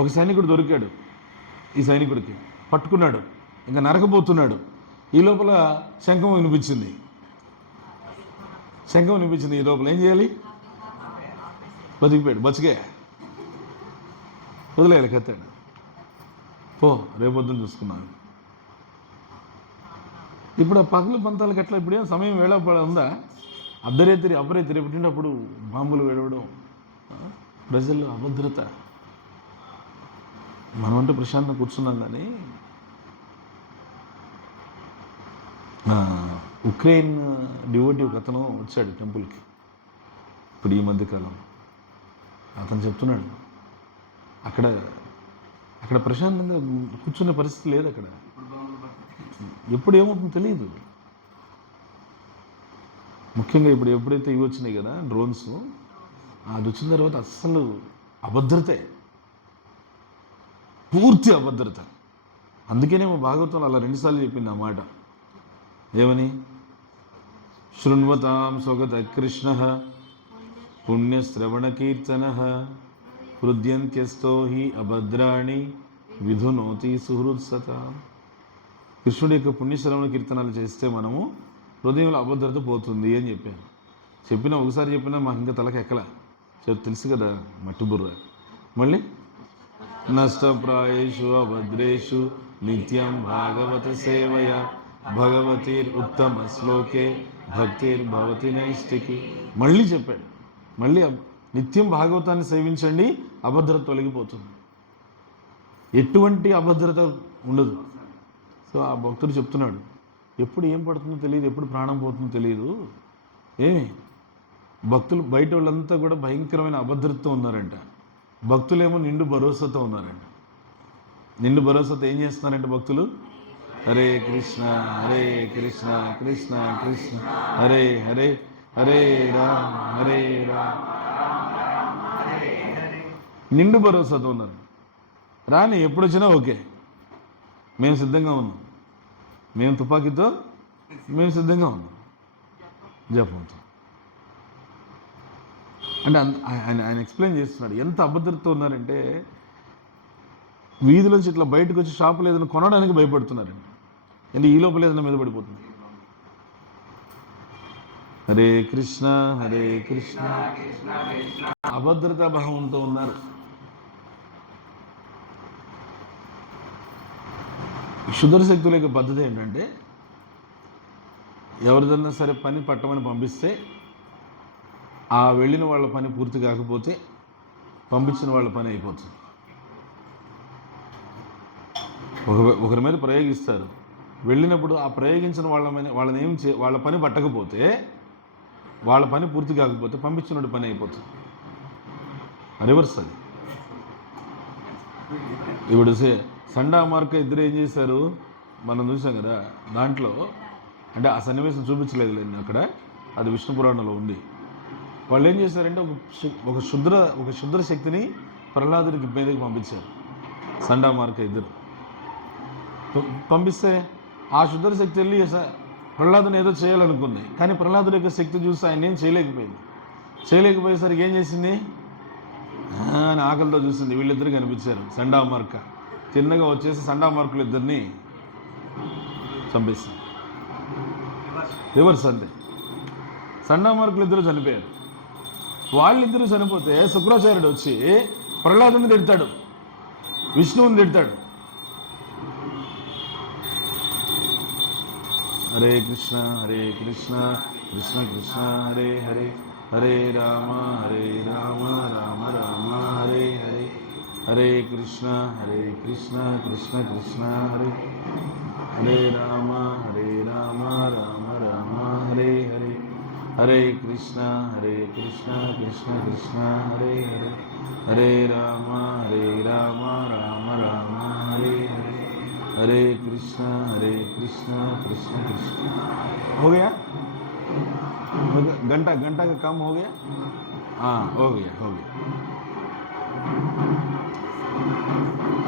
ఒక సైనికుడు దొరికాడు, ఈ సైనికుడికి పట్టుకున్నాడు, ఇంకా నరకపోతున్నాడు. ఈ లోపల శంఖం వినిపించింది. ఈ లోపల ఏం చేయాలి? బతికిపోయాడు, బతికే వదిలేయాలి, కత్తాడు, పో రేపొద్దున చూసుకున్నాను. ఇప్పుడు ఆ పగలు పంతాలకు ఎట్లా? ఇప్పుడు ఏం సమయం వేళ ఉందా? అర్ధరాత్రి అపరాత్రి పుట్టినప్పుడు బాంబులు వేడవడం, ప్రజల్లో అభద్రత. మనం అంటే ప్రశాంతంగా కూర్చున్నాం. కానీ ఉక్రెయిన్ డివోటీ ఒక అతను వచ్చాడు టెంపుల్కి ఇప్పుడు ఈ మధ్యకాలం. అతను చెప్తున్నాడు, అక్కడ ప్రశాంతంగా కూర్చునే పరిస్థితి లేదు. అక్కడ ఎప్పుడు ఏమవుతుందో తెలియదు. ముఖ్యంగా ఇప్పుడు ఎప్పుడైతే ఇవి వచ్చినాయి కదా డ్రోన్స్, అది వచ్చిన తర్వాత అస్సలు అభద్రతే, పూర్తి అభద్రత. అందుకనే మా భాగవతంలో అలా 2 సార్లు చెప్పింది ఆ మాట. ఏమని? శృణ్వతాం స్వగత కృష్ణ పుణ్యశ్రవణ కీర్తన హృద్యంత్యస్తో హి అభద్రాణి విధునోతి సుహృత్సత. కృష్ణుడి యొక్క పుణ్యశ్రవణ కీర్తనాలు చేస్తే మనము హృదయంలో అభద్రత పోతుంది అని చెప్పినా ఒకసారి చెప్పినా మాకు ఇంకా తలకి ఎక్కలా. తెలుసు కదా మట్టి బుర్ర. మళ్ళీ నష్టప్రాయేషు అభద్రేషు నిత్యం భాగవత సేవయ భగవతీర్ ఉత్తమ శ్లోకే భక్తిర్భవతి నైష్టికి. మళ్ళీ చెప్పాడు, మళ్ళీ నిత్యం భాగవతాన్ని సేవించండి, అభద్రత తొలగిపోతుంది, ఎటువంటి అభద్రత ఉండదు. సో ఆ భక్తుడు చెప్తున్నాడు, ఎప్పుడు ఏం పడుతుందో తెలియదు, ఎప్పుడు ప్రాణం పోతుందో తెలియదు. ఏమి భక్తులు బయట వాళ్ళంతా కూడా భయంకరమైన అభద్రతతో ఉన్నారంట, భక్తులేమో నిండు భరోసాతో ఉన్నారంట. నిండు భరోసాతో ఏం చేస్తున్నారంటే భక్తులు హరే కృష్ణ కృష్ణ కృష్ణ హరే హరే, హరే రామ్ హరే రామ్. నిండు భరోసాతో ఉన్నారు. రాని ఎప్పుడు వచ్చినా ఓకే, మేము సిద్ధంగా ఉన్నాం, మేము తుపాకీతో మేము సిద్ధంగా ఉన్నాం జపంతో. అంటే ఆయన ఎక్స్ప్లెయిన్ చేస్తున్నాడు ఎంత అభద్రతతో ఉన్నారంటే, వీధిలోంచి ఇట్లా బయటకు వచ్చి షాపులు ఏదైనా కొనడానికి భయపడుతున్నారండి. అంటే ఈ లోపల ఏదైనా మీద పడిపోతుంది. హరే కృష్ణ అభద్రతా భావంతో ఉన్నారు. క్షుద్ర శక్తుల యొక్క పద్ధతి ఏంటంటే, ఎవరిదన్నా సరే పని పట్టమని పంపిస్తే ఆ వెళ్ళిన వాళ్ళ పని పూర్తి కాకపోతే పంపించిన వాళ్ళ పని అయిపోతుంది. ఒకరి మీద ప్రయోగిస్తారు, వెళ్ళినప్పుడు ఆ ప్రయోగించిన వాళ్ళ పని పట్టకపోతే, వాళ్ళ పని పూర్తి కాకపోతే పంపించిన పని అయిపోతుంది. రివర్స్ అది. ఇప్పుడు సండా మార్క ఇద్దరు ఏం చేశారు మనం చూసాం కదా. దాంట్లో అంటే ఆ సన్నివేశం చూపించలేదు లేండి అక్కడ, అది విష్ణు పురాణంలో ఉంది. వాళ్ళు ఏం చేశారంటే ఒక శుద్ర శక్తిని ప్రహ్లాదుడికి మీదకి పంపించారు. సండా మార్క ఇద్దరు పంపిస్తే ఆ శుద్ర శక్తి వెళ్ళి ప్రహ్లాదుని ఏదో చేయాలనుకుంది, కానీ ప్రహ్లాదుడి యొక్క శక్తి చూసి ఆయన ఏం చేయలేకపోయేసరికి ఏం చేసింది అని ఆకలితో చూసింది. వీళ్ళిద్దరు కనిపించారు, సండామార్క. తిన్నగా వచ్చేసి సండామార్కులు ఇద్దరిని చంపేసింది. రివర్స్ అంతే. సండామార్కులు ఇద్దరు చనిపోయారు. వాళ్ళిద్దరూ చనిపోతే శుక్రాచార్యుడు వచ్చి ప్రహ్లాదుని తిడతాడు, విష్ణువుని తిడతాడు. హరే కృష్ణ కృష్ణ కృష్ణ హరే హరే, హరే రామ రామ రామ హరే హరే, హరే కృష్ణ కృష్ణ కృష్ణ హరే హరే రామ రామ రామ హరే హరే, హరే కృష్ణ కృష్ణ కృష్ణ హరే హరే, హరే రామ రామ రామ హరే హరే, हरे कृष्णा कृष्णा कृष्णा। हो गया? घंटा का काम हो गया? हाँ हो गया।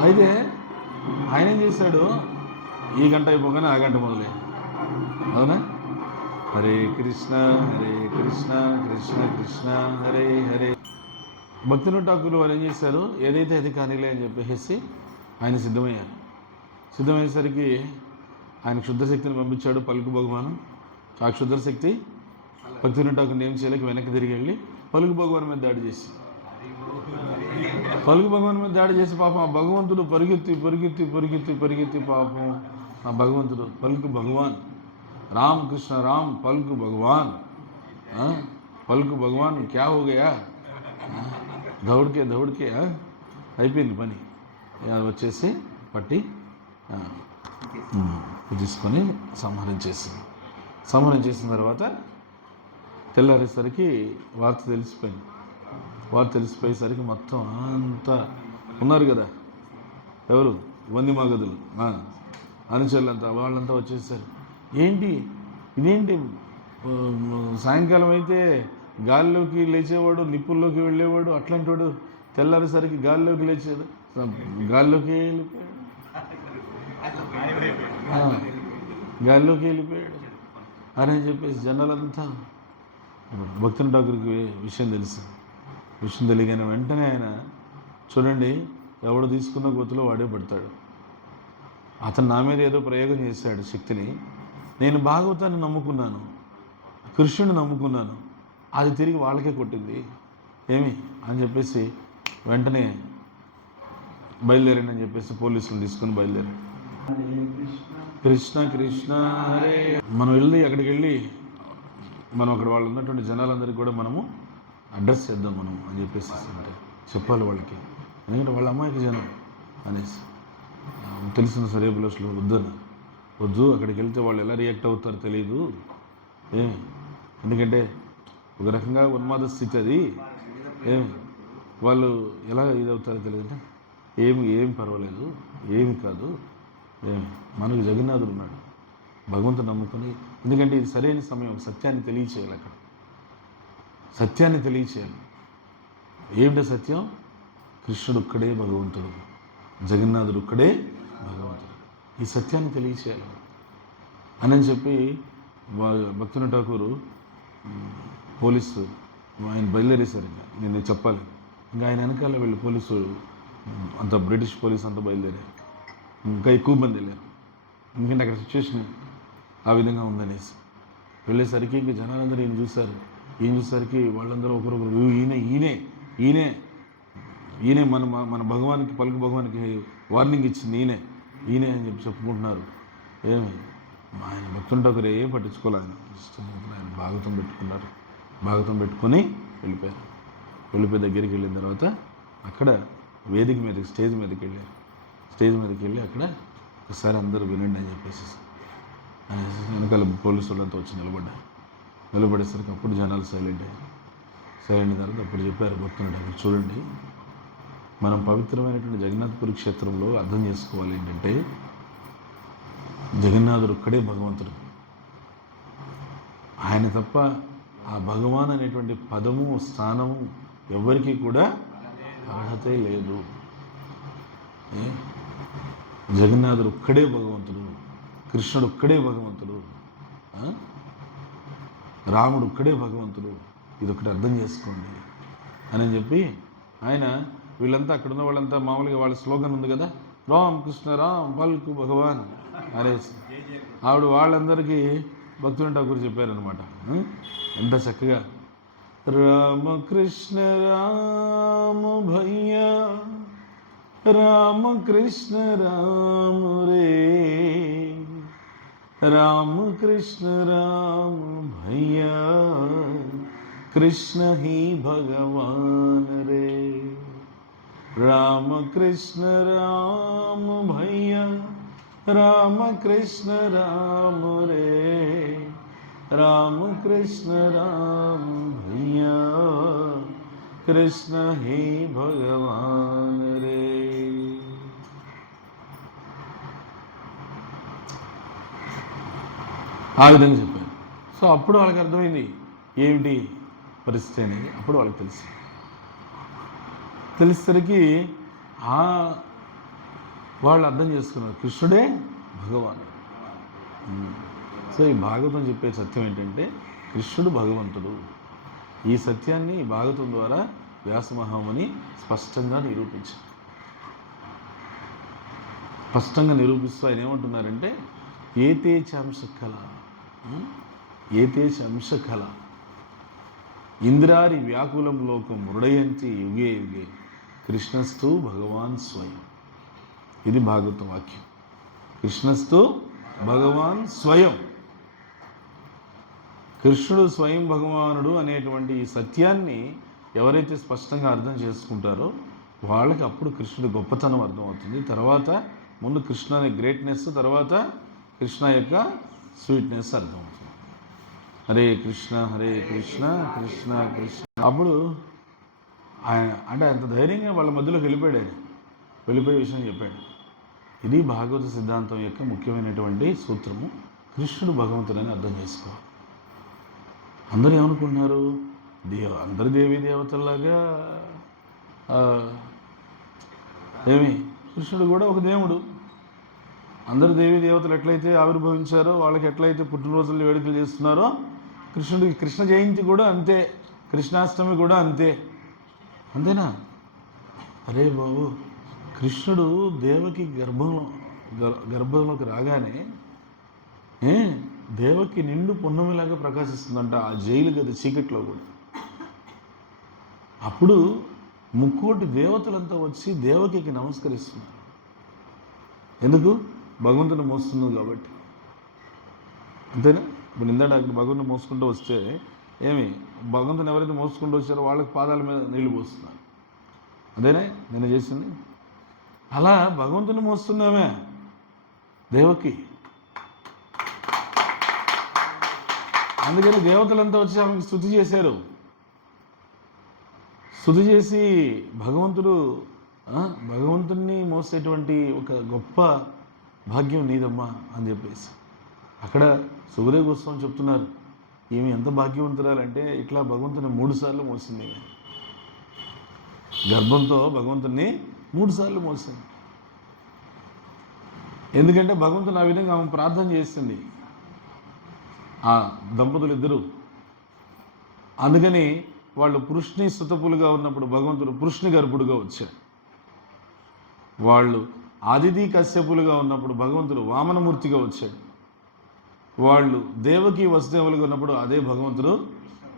అయితే ఆయన ఏం చేశాడు, ఈ గంట అయిపోగానే ఆ గంట మొదలే, అవునా? హరే కృష్ణ కృష్ణ కృష్ణ హరే హరే. భక్తిను ఠాకూర్ వారు ఏం చేశారు, ఏదైతే అది కానీలే అని చెప్పేసి ఆయన సిద్ధమయ్యేసరికి ఆయన క్షుద్రశక్తిని పంపించాడు పలుకు భగవాను. ఆ క్షుద్రశక్తి భక్తిని ఠాకూర్ని ఏం చేయలేక వెనక్కి తిరిగి వెళ్ళి పలుకు భగవాన్ మీద దాడి చేసి పాపం ఆ భగవంతుడు పరిగెత్తి పాపం ఆ భగవంతుడు పలుకు భగవాన్ రామకృష్ణ రామ్ పలుకు భగవాన్ క్యా హో గయా, దౌడ్కే అయిపోయింది పని. వచ్చేసి పట్టి తీసుకొని సంహారం చేసిన తర్వాత తెల్లారేసరికి వార్త తెలిసిపోయేసరికి మొత్తం అంతా ఉన్నారు కదా, ఎవరు వందిమాగదులు అనుచరులంతా, వాళ్ళంతా వచ్చేసారు. ఇదేంటి సాయంకాలం అయితే గాల్లోకి లేచేవాడు, నిప్పుల్లోకి వెళ్ళేవాడు, అట్లాంటి వాడు తెల్లారేసరికి గాల్లోకి వెళ్ళిపోయాడు అని చెప్పేసి జనాలంతా భక్తిని ఠాకూర్కి విషయం తెలియగానే వెంటనే ఆయన చూడండి, ఎవడు తీసుకున్న గొత్తులో వాడే పడతాడు. అతను నా మీద ఏదో ప్రయోగం చేశాడు శక్తిని, నేను భాగవతాన్ని నమ్ముకున్నాను, కృష్ణుని నమ్ముకున్నాను, అది తిరిగి వాళ్ళకే కొట్టింది ఏమి అని చెప్పేసి వెంటనే బయలుదేరండి అని చెప్పేసి పోలీసులను తీసుకుని బయలుదేరాడు. కృష్ణ హరే. మనం అక్కడికి వెళ్ళి మనం అక్కడ వాళ్ళు ఉన్నటువంటి జనాలందరికీ కూడా మనము అడ్రస్ చేద్దాం మనం అని చెప్పేసి అంటే చెప్పాలి వాళ్ళకి, ఎందుకంటే వాళ్ళ అమ్మాయికి జనం అనేసి తెలిసిన సరే ప్లస్లో వద్దు అక్కడికి వెళ్తే వాళ్ళు ఎలా రియాక్ట్ అవుతారో తెలియదు, ఎందుకంటే ఒక రకంగా ఉన్మాద స్థితి అది, వాళ్ళు ఎలా ఇదవుతారో తెలియదు అంటే ఏమి పర్వాలేదు, ఏమి కాదు, మనకు జగన్నాథుడు ఉన్నాడు, భగవంతుడు నమ్ముకొని, ఎందుకంటే ఇది సరైన సమయం, సత్యాన్ని తెలియచేయాలి. అక్కడ సత్యాన్ని తెలియచేయాలి. ఏమిటో సత్యం? కృష్ణుడు ఒక్కడే భగవంతుడు, జగన్నాథుడు ఒక్కడే భగవంతుడు, ఈ సత్యాన్ని తెలియచేయాలి అని చెప్పి భక్తిని ఠాకూరు పోలీసు ఆయన బయలుదేరేశారు. నేను చెప్పాలి, ఇంకా ఆయన వెనకాల వెళ్ళి పోలీసు అంత బ్రిటిష్ పోలీసు అంతా బయలుదేరారు, ఇంకా ఎక్కువ మంది వెళ్ళారు, ఎందుకంటే అక్కడ సిచ్యువేషన్ ఆ విధంగా ఉందనేసి. వెళ్ళేసరికి ఇంకా జనాలందరూ ఏం చూసేసరికి వాళ్ళందరూ ఒకరొకరు ఈయనే మన భగవానికి పలుకు భగవానికి వార్నింగ్ ఇచ్చింది ఈయనే అని చెప్పి చెప్పుకుంటున్నారు. ఆయన భక్తుని ఠాకూర్ ఏం పట్టించుకోలే, ఆయన భాగవతం పెట్టుకొని వెళ్ళిపోయి దగ్గరికి వెళ్ళిన తర్వాత అక్కడ వేదిక మీదకి స్టేజ్ మీదకి వెళ్ళి అక్కడ ఒకసారి అందరూ వినండి అని చెప్పేసి వెనకాల పోలీసు వాళ్ళంతా వచ్చి నిలబడేసరికి అప్పుడు జనాలు సైలెంట్ అయిన తర్వాత అప్పుడు చెప్పారు భక్తుని ఠాకూర్, చూడండి మనం పవిత్రమైనటువంటి జగన్నాథపురి క్షేత్రంలో అర్థం చేసుకోవాలి ఏంటంటే జగన్నాథుడు ఒక్కడే భగవంతుడు, ఆయన తప్ప ఆ భగవాన్ అనేటువంటి పదము స్థానము ఎవరికి కూడా అర్హతే లేదు. జగన్నాథుడు ఒక్కడే భగవంతుడు, కృష్ణుడు ఒక్కడే భగవంతుడు రాముడు ఒక్కడే భగవంతుడు, ఇది ఒకటి అర్థం చేసుకోండి అని చెప్పి ఆయన వీళ్ళంతా అక్కడ ఉన్న వాళ్ళంతా మామూలుగా వాళ్ళ స్లోగన్ ఉంది కదా, రామ్ కృష్ణ రామ్ పల్కు భగవాన్ అనేసి ఆవిడ వాళ్ళందరికీ భక్తుని ఠాకూర్ చెప్పారనమాట. ఎంత చక్కగా రామకృష్ణ రామ భయ్యా రామకృష్ణ రామ రే రామకృష్ణ రామ భయ్యా कृष्ण ही भगवान रे राम कृष्ण राम भैया राम कृष्ण राम रे राम कृष्ण राम भैया कृष्ण ही भगवान रे. ఆ విధంగా చెప్పారు. సో అప్పుడు వాళ్ళకి అర్థమైంది ఏమిటి పరిస్థితి అనేది. అప్పుడు వాళ్ళకి తెలిసేసరికి వాళ్ళు అర్థం చేసుకున్నారు కృష్ణుడే భగవానుడు. సో ఈ భాగవతం చెప్పే సత్యం ఏంటంటే కృష్ణుడు భగవంతుడు. ఈ సత్యాన్ని ఈ భాగవతం ద్వారా వ్యాసమహాముని స్పష్టంగా నిరూపించారు. స్పష్టంగా నిరూపిస్తూ ఆయన ఏమంటున్నారంటే ఏతేచ అంశకళ ఏతేచ అంశకళ ఇంద్రారి వ్యాకులం లోకం మృడయంతి యుగే యుగే కృష్ణస్తు భగవాన్ స్వయం. ఇది భాగవత వాక్యం. కృష్ణస్తు భగవాన్ స్వయం. కృష్ణుడు స్వయం భగవానుడు అనేటువంటి ఈ సత్యాన్ని ఎవరైతే స్పష్టంగా అర్థం చేసుకుంటారో వాళ్ళకి అప్పుడు కృష్ణుడి గొప్పతనం అర్థమవుతుంది. తర్వాత ముందు కృష్ణ అనే గ్రేట్నెస్, తర్వాత కృష్ణ యొక్క స్వీట్నెస్ అర్థమవుతుంది. హరే కృష్ణ కృష్ణ కృష్ణ. అప్పుడు ఆయన అంటే అంత ధైర్యంగా వాళ్ళ మధ్యలోకి వెళ్ళిపోయే విషయం చెప్పాడు. ఇది భాగవత సిద్ధాంతం యొక్క ముఖ్యమైనటువంటి సూత్రము. కృష్ణుడు భగవంతుడని అర్థం చేసుకోవాలి. అందరూ ఏమనుకుంటున్నారు, అందరు దేవీ దేవతల్లాగా కృష్ణుడు కూడా ఒక దేవుడు. అందరు దేవీ దేవతలు ఎట్లయితే ఆవిర్భవించారో, వాళ్ళకి ఎట్లయితే పుట్టినరోజులు వేడుకలు చేస్తున్నారో, కృష్ణుడికి కృష్ణ జయంతి కూడా అంతే, కృష్ణాష్టమి కూడా అంతేనా? అరే బాబు, కృష్ణుడు దేవకి గర్భంలోకి రాగానే దేవకి నిండు పున్నమిలాగా ప్రకాశిస్తుందంట ఆ జైలు గది చీకట్లో కూడా. అప్పుడు ముక్కోటి దేవతలంతా వచ్చి దేవకికి నమస్కరిస్తున్నారు. ఎందుకు? భగవంతుని మోస్తున్నది కాబట్టి. అంతేనా? ఇప్పుడు నిందాడు అక్కడ భగవంతుని మోసుకుంటూ వస్తే భగవంతుని ఎవరైతే మోసుకుంటూ వచ్చారో వాళ్ళకి పాదాల మీద నీళ్లు పోస్తున్నారు. అదేనే నేను చేసింది. అలా భగవంతుని మోస్తున్నామే దేవకి. అందుకని దేవతలంతా వచ్చి ఆమెకి స్తుతి చేశారు. స్తుతి చేసి భగవంతుణ్ణి మోసేటువంటి ఒక గొప్ప భాగ్యం నీదమ్మా అని చెప్పేసి అక్కడ సుఖదేవ్ గోస్వామి చెప్తున్నారు, ఈమె ఎంత భాగ్యవంతురాలంటే ఇట్లా భగవంతుని 3 సార్లు మోసింది. గర్భంతో భగవంతుని 3 సార్లు మోసింది. ఎందుకంటే భగవంతుని ఆ విధంగా ఆమె ప్రార్థన చేసింది ఆ దంపతులు ఇద్దరు. అందుకని వాళ్ళు పురుషుని సుతపులుగా ఉన్నప్పుడు భగవంతుడు పురుషుని గర్భుడుగా వచ్చాడు. వాళ్ళు ఆదితి కశ్యపులుగా ఉన్నప్పుడు భగవంతుడు వామనమూర్తిగా వచ్చాడు. వాళ్ళు దేవకి వసుదేవులుగా ఉన్నప్పుడు అదే భగవంతుడు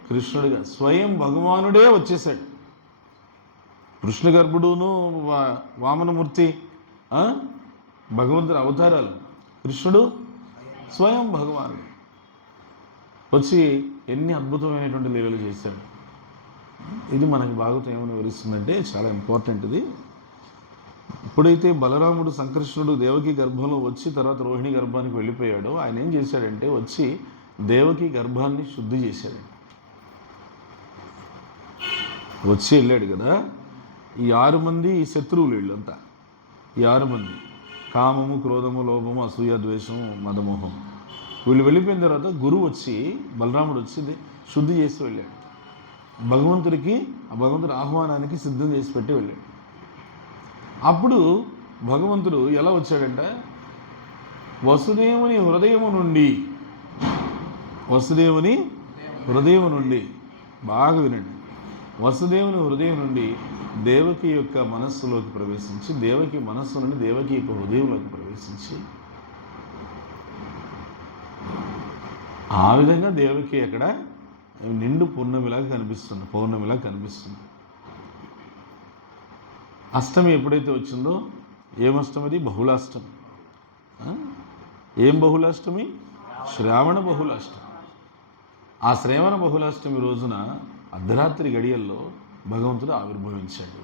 కృష్ణుడిగా స్వయం భగవానుడే వచ్చేసాడు. కృష్ణ గర్భుడును వామనమూర్తి భగవంతుడి అవతారాలు. కృష్ణుడు స్వయం భగవానుడు వచ్చి ఎన్ని అద్భుతమైనటువంటి లీలలు చేశాడు. ఇది మనకి భాగవతం ఏమని వివరిస్తుందంటే చాలా ఇంపార్టెంట్ ఇది. ఎప్పుడైతే బలరాముడు సంకర్షణుడు దేవకి గర్భంలో వచ్చి తర్వాత రోహిణి గర్భానికి వెళ్ళిపోయాడో ఆయన ఏం చేశాడంటే వచ్చి దేవకి గర్భాన్ని శుద్ధి చేశాడు. వచ్చి వెళ్ళాడు కదా. ఈ 6 మంది శత్రువులు వీళ్ళంతా. ఈ 6 మంది కామము, క్రోధము, లోభము, అసూయ, ద్వేషము, మదమోహం. వీళ్ళు వెళ్ళిపోయిన తర్వాత గురువు వచ్చి బలరాముడు వచ్చి శుద్ధి చేసి వెళ్ళాడు. భగవంతుడి ఆహ్వానానికి సిద్ధం చేసి పెట్టి వెళ్ళాడు. అప్పుడు భగవంతుడు ఎలా వచ్చాడంటే వసుదేవుని హృదయము నుండి వసుదేవుని హృదయం నుండి, బాగా వినండి, వసుదేవుని హృదయం నుండి దేవకి యొక్క మనస్సులోకి ప్రవేశించి, దేవకి మనస్సు నుండి దేవకి యొక్క హృదయంలోకి ప్రవేశించి, ఆ విధంగా దేవకి అక్కడ నిండు పౌర్ణమిలాగా కనిపిస్తుంది. అష్టమి ఎప్పుడైతే వచ్చిందో, ఏమష్టమిది? బహుళాష్టమి. ఏం బహుళాష్టమి? శ్రావణ బహుళాష్టమి. ఆ శ్రావణ బహుళాష్టమి రోజున అర్ధరాత్రి గడియల్లో భగవంతుడు ఆవిర్భవించాడు.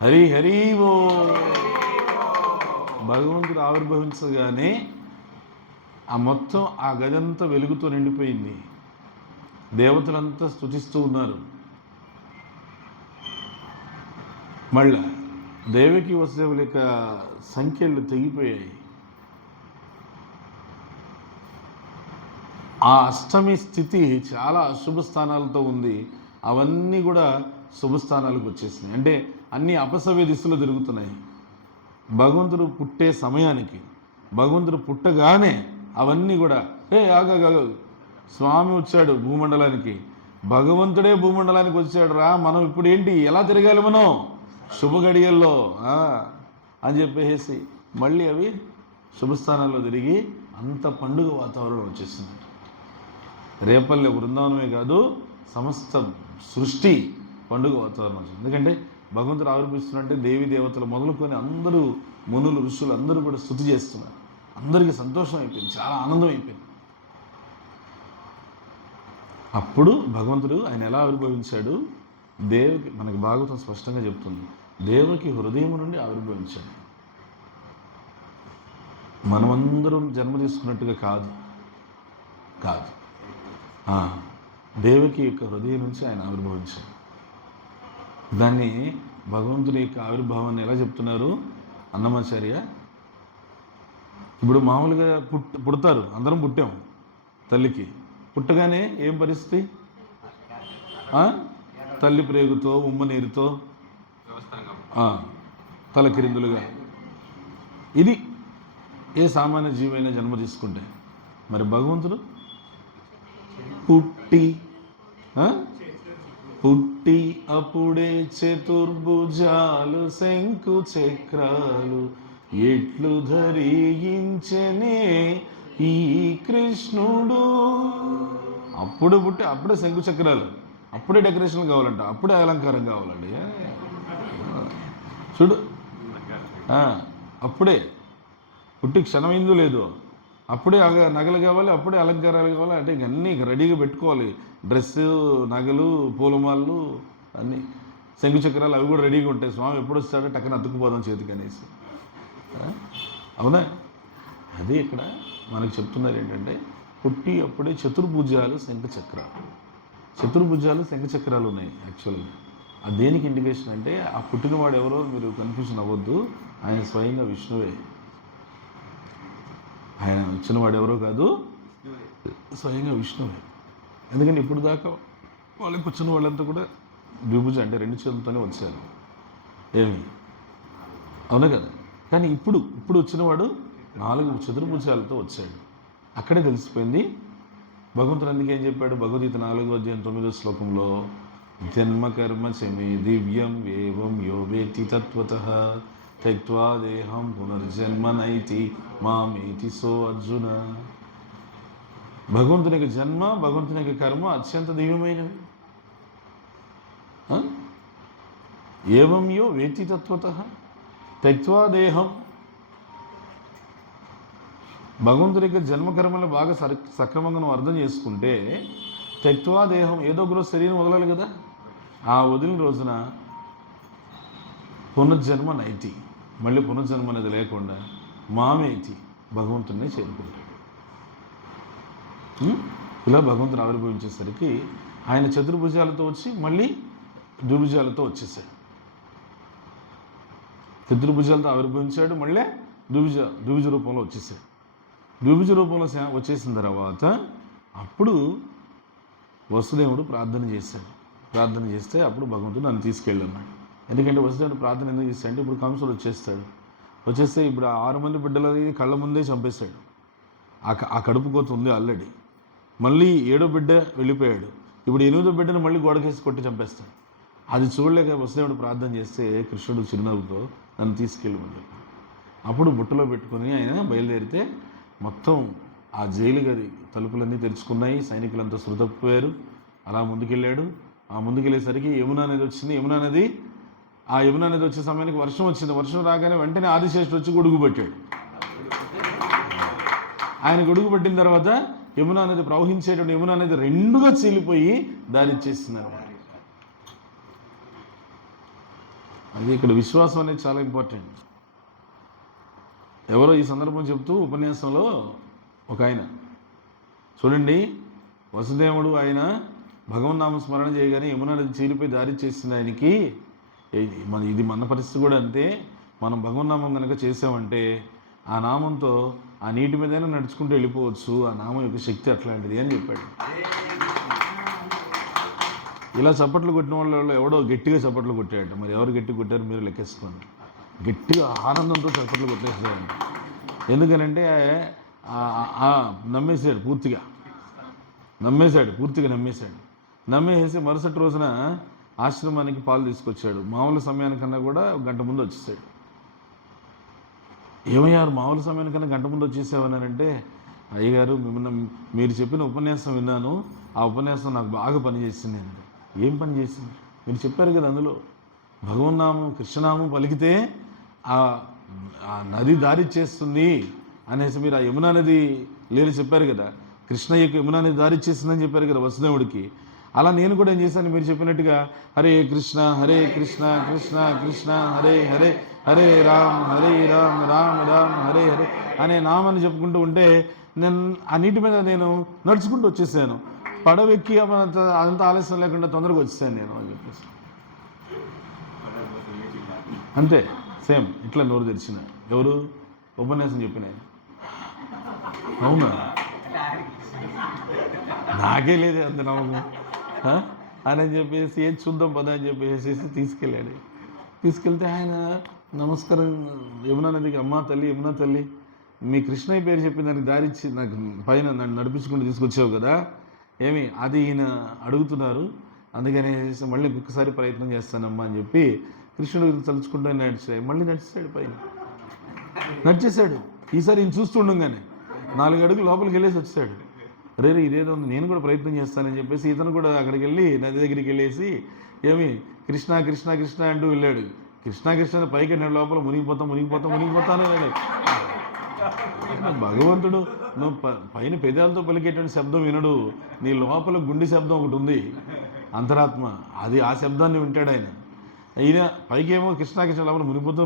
హరి హరి ఓ. భగవంతుడు ఆవిర్భవించగానే ఆ మొత్తం ఆ గదంతా వెలుగుతో నిండిపోయింది. దేవతలంతా స్తుతిస్తూ ఉన్నారు. మళ్ళా దేవకి వసుదేవుల యొక్క సంఖ్యలు తెగిపోయాయి. ఆ అష్టమి స్థితి చాలా అశుభ స్థానాలతో ఉంది. అవన్నీ కూడా శుభస్థానాలకు వచ్చేసినాయి. అంటే అన్ని అపసవ్య దిశలో తిరుగుతున్నాయి. భగవంతుడు పుట్టే సమయానికి, భగవంతుడు పుట్టగానే అవన్నీ కూడా ఆగ స్వామి వచ్చాడు భూమండలానికి, భగవంతుడే భూమండలానికి వచ్చాడు రా, మనం ఇప్పుడు ఏంటి, ఎలా తిరగాలి మనం శుభ గడియల్లో అని చెప్పేసి మళ్ళీ అవి శుభస్థానాల్లో తిరిగి అంత పండుగ వాతావరణం వచ్చేసింది. రేపల్లె బృందావనమే కాదు, సమస్త సృష్టి పండుగ వాతావరణం వచ్చింది. ఎందుకంటే భగవంతుడు ఆవిర్భిస్తున్నట్టే దేవీ దేవతలు మొదలుకొని అందరూ, మునులు, ఋషులు అందరూ కూడా స్తుతి చేస్తున్నారు. అందరికీ సంతోషం అయిపోయింది, చాలా ఆనందం అయిపోయింది. అప్పుడు భగవంతుడు ఆయన ఎలా ఆవిర్భవించాడు? దేవకి, మనకి భాగవతం స్పష్టంగా చెప్తుంది, దేవకి హృదయం నుండి ఆవిర్భవించాడు. మనమందరం జన్మ తీసుకున్నట్టుగా కాదు, దేవకి యొక్క హృదయం నుంచి ఆయన ఆవిర్భవించాడు. దాన్ని భగవంతుని యొక్క ఆవిర్భావాన్ని ఎలా చెప్తున్నారు అన్నమాచార్య? ఇప్పుడు మామూలుగా పుడతారు, అందరం పుట్టాం తల్లికి. పుట్టగానే ఏం పరిస్థితి? తల్లి ప్రేగుతో, ఉమ్మ నీరుతో, తలకిరిందులుగా. ఇది ఏ సామాన్య జీవైనా జన్మ తీసుకుంటే. మరి భగవంతుడు పుట్టి అప్పుడే చతుర్భుజాలు శంకు చక్రాలు ఎట్లు ధరించెనే ఈ కృష్ణుడు. అప్పుడు పుట్టి అప్పుడే శంకు చక్రాలు, అప్పుడే డెకరేషన్ కావాలంట, అప్పుడే అలంకారం కావాలండి. చూడు, అప్పుడే పుట్టి క్షణమైందో లేదో అప్పుడే నగలు కావాలి, అప్పుడే అలంకారాలు కావాలి. అంటే అన్నీ రెడీగా పెట్టుకోవాలి. డ్రెస్సు, నగలు, పూలమాలలు అన్నీ, శంకు చక్రాలు అవి కూడా రెడీగా ఉంటాయి. స్వామి ఎప్పుడు వస్తాడో టక్కన అతుక్కుపోదాం చేతికి అనేసి. అవునా? అదే ఇక్కడ మనకు చెప్తున్నారు ఏంటంటే, పుట్టి అప్పుడే చతుర్భుజాలు శంఖ చక్రాలు. చతుర్భుజాలు శంఖ చక్రాలు ఉన్నాయి యాక్చువల్గా. అది దేనికి ఇండికేషన్ అంటే, ఆ పుట్టినవాడు ఎవరో మీరు కన్ఫ్యూజన్ అవ్వద్దు, ఆయన స్వయంగా విష్ణువే. ఆయన వచ్చినవాడు ఎవరో కాదు, స్వయంగా విష్ణువే. ఎందుకంటే ఇప్పుడు దాకా వాళ్ళకి వచ్చిన వాళ్ళంతా కూడా ద్విభుజ, అంటే రెండు చేతులతోనే వచ్చారు. ఏమి అవునా కదా? కానీ ఇప్పుడు వచ్చినవాడు 4 చతుర్భుజాలతో వచ్చాడు. అక్కడే తెలిసిపోయింది. భగవంతుడు అందుకే ఏం చెప్పాడు? భగవద్గీత 4వ అధ్యాయం 9వ శ్లోకంలో, జన్మ కర్మ చమే దివ్యం ఏవం యో వేత్తి తత్వతః త్యక్త్వా దేహం పునర్జన్మ నైతి మామేతి సో అర్జున. భగవంతుని యొక్క జన్మ, భగవంతుని యొక్క కర్మ అత్యంత దివ్యమైనవి. ఏవం యో వేత్తి తత్వతః త్యక్త్వా దేహం. భగవంతుడి యొక్క జన్మకర్మలను బాగా సక్రమంగా నువ్వు అర్థం చేసుకుంటే, త్యక్త్వా దేహం, ఏదో ఒకరోజు శరీరం వదలాలి కదా. ఆ వదిలిన రోజున పునర్జన్మ నైతి, మళ్ళీ పునర్జన్మ అనేది లేకుండా మామేతి, భగవంతుడిని చేరుకుంటాడు. ఇలా భగవంతుడు ఆవిర్భవించేసరికి ఆయన చతుర్భుజాలతో వచ్చి మళ్ళీ ద్విభుజాలతో వచ్చేసాడు. చతుర్భుజాలతో ఆవిర్భవించాడు, మళ్ళీ ద్విభుజ రూపంలో వచ్చేసాడు. ద్విభుజ రూపంలో వచ్చేసిన తర్వాత అప్పుడు వసుదేవుడు ప్రార్థన చేశాడు. ప్రార్థన చేస్తే అప్పుడు భగవంతుడు నన్ను తీసుకెళ్ళన్నాడు. ఎందుకంటే వసుదేవుడు ప్రార్థన ఎందుకు చేస్తాడంటే, ఇప్పుడు కంసుడు వచ్చేస్తే ఇప్పుడు 6 మంది బిడ్డలని కళ్ళ ముందే చంపేశాడు. ఆ కడుపు కోత ఉంది ఆల్రెడీ. మళ్ళీ 7వ బిడ్డ వెళ్ళిపోయాడు. ఇప్పుడు 8వ బిడ్డను మళ్ళీ గోడకేసి కొట్టి చంపేస్తాడు. అది చూడలేక వసుదేవుడు ప్రార్థన చేస్తే కృష్ణుడు చిరునవ్వుతో నన్ను తీసుకెళ్ళమని చెప్పి అప్పుడు బుట్టలో పెట్టుకొని ఆయన బయలుదేరితే మొత్తం ఆ జైలు గది తలుపులన్నీ తెరుచుకున్నాయి. సైనికులంతా శృతపోయారు. అలా ముందుకెళ్ళాడు. ఆ ముందుకెళ్ళేసరికి యమునా నది వచ్చింది. యమునా నది వచ్చే సమయానికి వర్షం వచ్చింది. వర్షం రాగానే వెంటనే ఆదిశేషుడు వచ్చి గొడుగు పెట్టాడు. ఆయన గొడుగు పెట్టిన తర్వాత యమునా నది ప్రవహించేటువంటి యమునా నది రెండుగా చీలిపోయి దారిచ్చేస్తున్నారు. అది ఇక్కడ విశ్వాసం అనేది చాలా ఇంపార్టెంట్. ఎవరో ఈ సందర్భం చెప్తూ ఉపన్యాసంలో ఒక ఆయన చూడండి, వసుదేవుడు ఆయన భగవన్నామ స్మరణ చేయగానే యమునా నది చీలిపోయి దారి చేసింది ఆయనకి. మన పరిస్థితి కూడా అంతే. మనం భగవన్నామం కనుక చేసామంటే ఆ నామంతో ఆ నీటి మీదైనా నడుచుకుంటూ వెళ్ళిపోవచ్చు. ఆ నామం యొక్క శక్తి అట్లాంటిది అని చెప్పాడు. ఇలా చప్పట్లు కొట్టిన వాళ్ళు ఎవడో గట్టిగా చప్పట్లు కొట్టాడట. మరి ఎవరు గట్టిగా కొట్టారు మీరు లెక్కేసుకోండి. గట్టిగా ఆనందంతో చప్పట్లు కొట్టేస్తాడంట. ఎందుకనంటే నమ్మేశాడు, పూర్తిగా నమ్మేసి మరుసటి రోజున ఆశ్రమానికి పాలు తీసుకొచ్చాడు. మామూలు సమయానికన్నా కూడా గంట ముందు వచ్చేసాడు. ఏమయ్యారు మామూలు సమయానికన్నా గంట ముందు వచ్చేసావనంటే, అయ్యగారు మీరు చెప్పిన ఉపన్యాసం విన్నాను, ఆ ఉపన్యాసం నాకు బాగా పనిచేసింది అండి. ఏం పని చేసింది? మీరు చెప్పారు కదా, అందులో భగవన్నామం కృష్ణనామం పలికితే ఆ నది దారి చేస్తుంది అనేసి మీరు ఆ యమునా నది లేని చెప్పారు కదా, కృష్ణయ్యకు యమునా నది దారి చేస్తుందని చెప్పారు కదా వసుదేవుడికి. అలా నేను కూడా ఏం చేశాను, మీరు చెప్పినట్టుగా హరే కృష్ణ కృష్ణ కృష్ణ హరే హరే హరే రామ్ రామ్ రామ్ హరే హరే అనే నామాన్ని చెప్పుకుంటూ ఉంటే నేను ఆ నీటి మీద నేను నడుచుకుంటూ వచ్చేసాను. పడవెక్కి అంత ఆలస్యం లేకుండా తొందరగా వచ్చేసాను నేను అని చెప్పేసి. అంతే, సేమ్ ఇట్లా నోరు తెరిచిన ఎవరు ఉపన్యాసం చెప్పిన అవునా, నాకే లేదే అంత నమ్మకం అని చెప్పేసి ఏది చూద్దాం పద అని చెప్పేసి తీసుకెళ్ళాడు. తీసుకెళ్తే ఆయన నమస్కారం, యమునా నదికి అమ్మా తల్లి యమునా తల్లి, మీ కృష్ణయ్య పేరు చెప్పి దానికి దారిచ్చి నాకు పైన నన్ను నడిపించుకుంటూ తీసుకొచ్చావు కదా, ఏమి అది ఈయన అడుగుతున్నారు, అందుకని మళ్ళీ ఒక్కసారి ప్రయత్నం చేస్తానమ్మా అని చెప్పి కృష్ణుడు తలుచుకుంటూ మళ్ళీ నడిచాడు, పైన నడిచేశాడు. ఈసారి ఈయన చూస్తుండగానే 4 అడుగులు లోపలికి వెళ్ళేసి వచ్చాడు. రే ఇదేదో నేను కూడా ప్రయత్నం చేస్తానని చెప్పేసి ఇతను కూడా అక్కడికి వెళ్ళి నది దగ్గరికి వెళ్ళేసి ఏమి కృష్ణ కృష్ణ కృష్ణ అంటూ వెళ్ళాడు. కృష్ణ పైకి వెళ్ళాడు, లోపల మునిగిపోతానే వెళ్ళాడు. భగవంతుడు నువ్వు పైన పెదాలతో పలికేటువంటి శబ్దం వినడు, నీ లోపల గుండె శబ్దం ఒకటి ఉంది అంతరాత్మ, అది ఆ శబ్దాన్ని వింటాడు ఆయన. ఈయన పైకేమో కృష్ణ లోపల మునిగిపోతా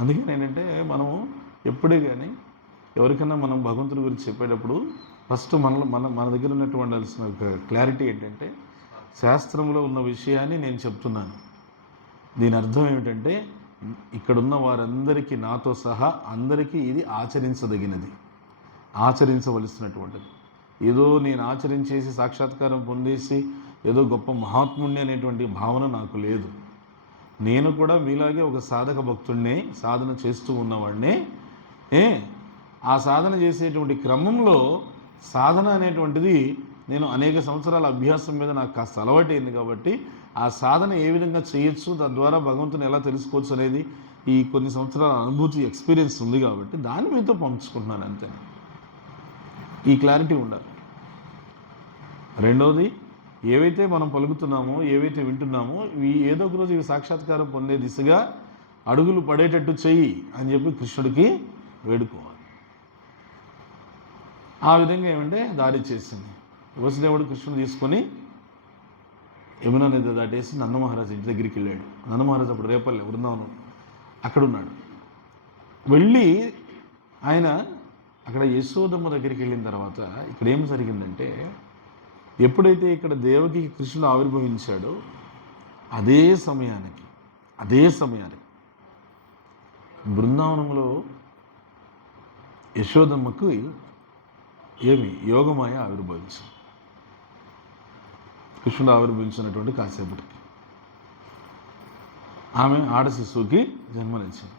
అందుకని ఏంటంటే మనము ఎప్పుడే కానీ ఎవరికైనా మనం భగవంతుడి గురించి చెప్పేటప్పుడు ఫస్ట్ మన దగ్గర ఉన్నటువంటి ఒక క్లారిటీ ఏంటంటే, శాస్త్రంలో ఉన్న విషయాన్ని నేను చెప్తున్నాను. దీని అర్థం ఏమిటంటే ఇక్కడున్న వారందరికీ నాతో సహా అందరికీ ఇది ఆచరించదగినది, ఆచరించవలసినటువంటిది. ఏదో నేను ఆచరించేసి సాక్షాత్కారం పొందేసి ఏదో గొప్ప మహాత్ముడిని అనేటువంటి భావన నాకు లేదు. నేను కూడా మీలాగే ఒక సాధక భక్తుడినే, సాధన చేస్తూ ఉన్నవాడినే. ఆ సాధన చేసేటువంటి క్రమంలో సాధన అనేటువంటిది నేను అనేక సంవత్సరాల అభ్యాసం మీద నాకు కాస్త అలవాటైంది కాబట్టి ఆ సాధన ఏ విధంగా చేయొచ్చు, తద్వారా భగవంతుని ఎలా తెలుసుకోవచ్చు అనేది ఈ కొన్ని సంవత్సరాల అనుభూతి ఎక్స్పీరియన్స్ ఉంది కాబట్టి దాన్ని మీతో పంచుకుంటున్నాను అంతే. ఈ క్లారిటీ ఉండాలి. రెండోది, ఏవైతే మనం పలుకుతున్నామో ఏవైతే వింటున్నామో ఏదో ఒక రోజు ఇవి సాక్షాత్కారం పొందే దిశగా అడుగులు పడేటట్టు చెయ్యి అని చెప్పి కృష్ణుడికి వేడుకోవాలి. ఆ విధంగా ఏమంటే దారి చేసింది. వసుదేవుడు కృష్ణుడు తీసుకొని యమునా నది దాటేసి నందమహారాజు ఇంటి దగ్గరికి వెళ్ళాడు. నందమహారాజు అప్పుడు రేపల్లె బృందావనం అక్కడున్నాడు. వెళ్ళి ఆయన అక్కడ యశోదమ్మ దగ్గరికి వెళ్ళిన తర్వాత ఇక్కడ ఏం జరిగిందంటే, ఎప్పుడైతే ఇక్కడ దేవకి కృష్ణుడు ఆవిర్భవించాడో అదే సమయానికి బృందావనంలో యశోదమ్మకు యోగమాయ ఆవిర్భవించింది. కృష్ణుడు ఆవిర్భవించినటువంటి కాసేపటికి ఆమె ఆడ శిశువుకి జన్మనిచ్చింది.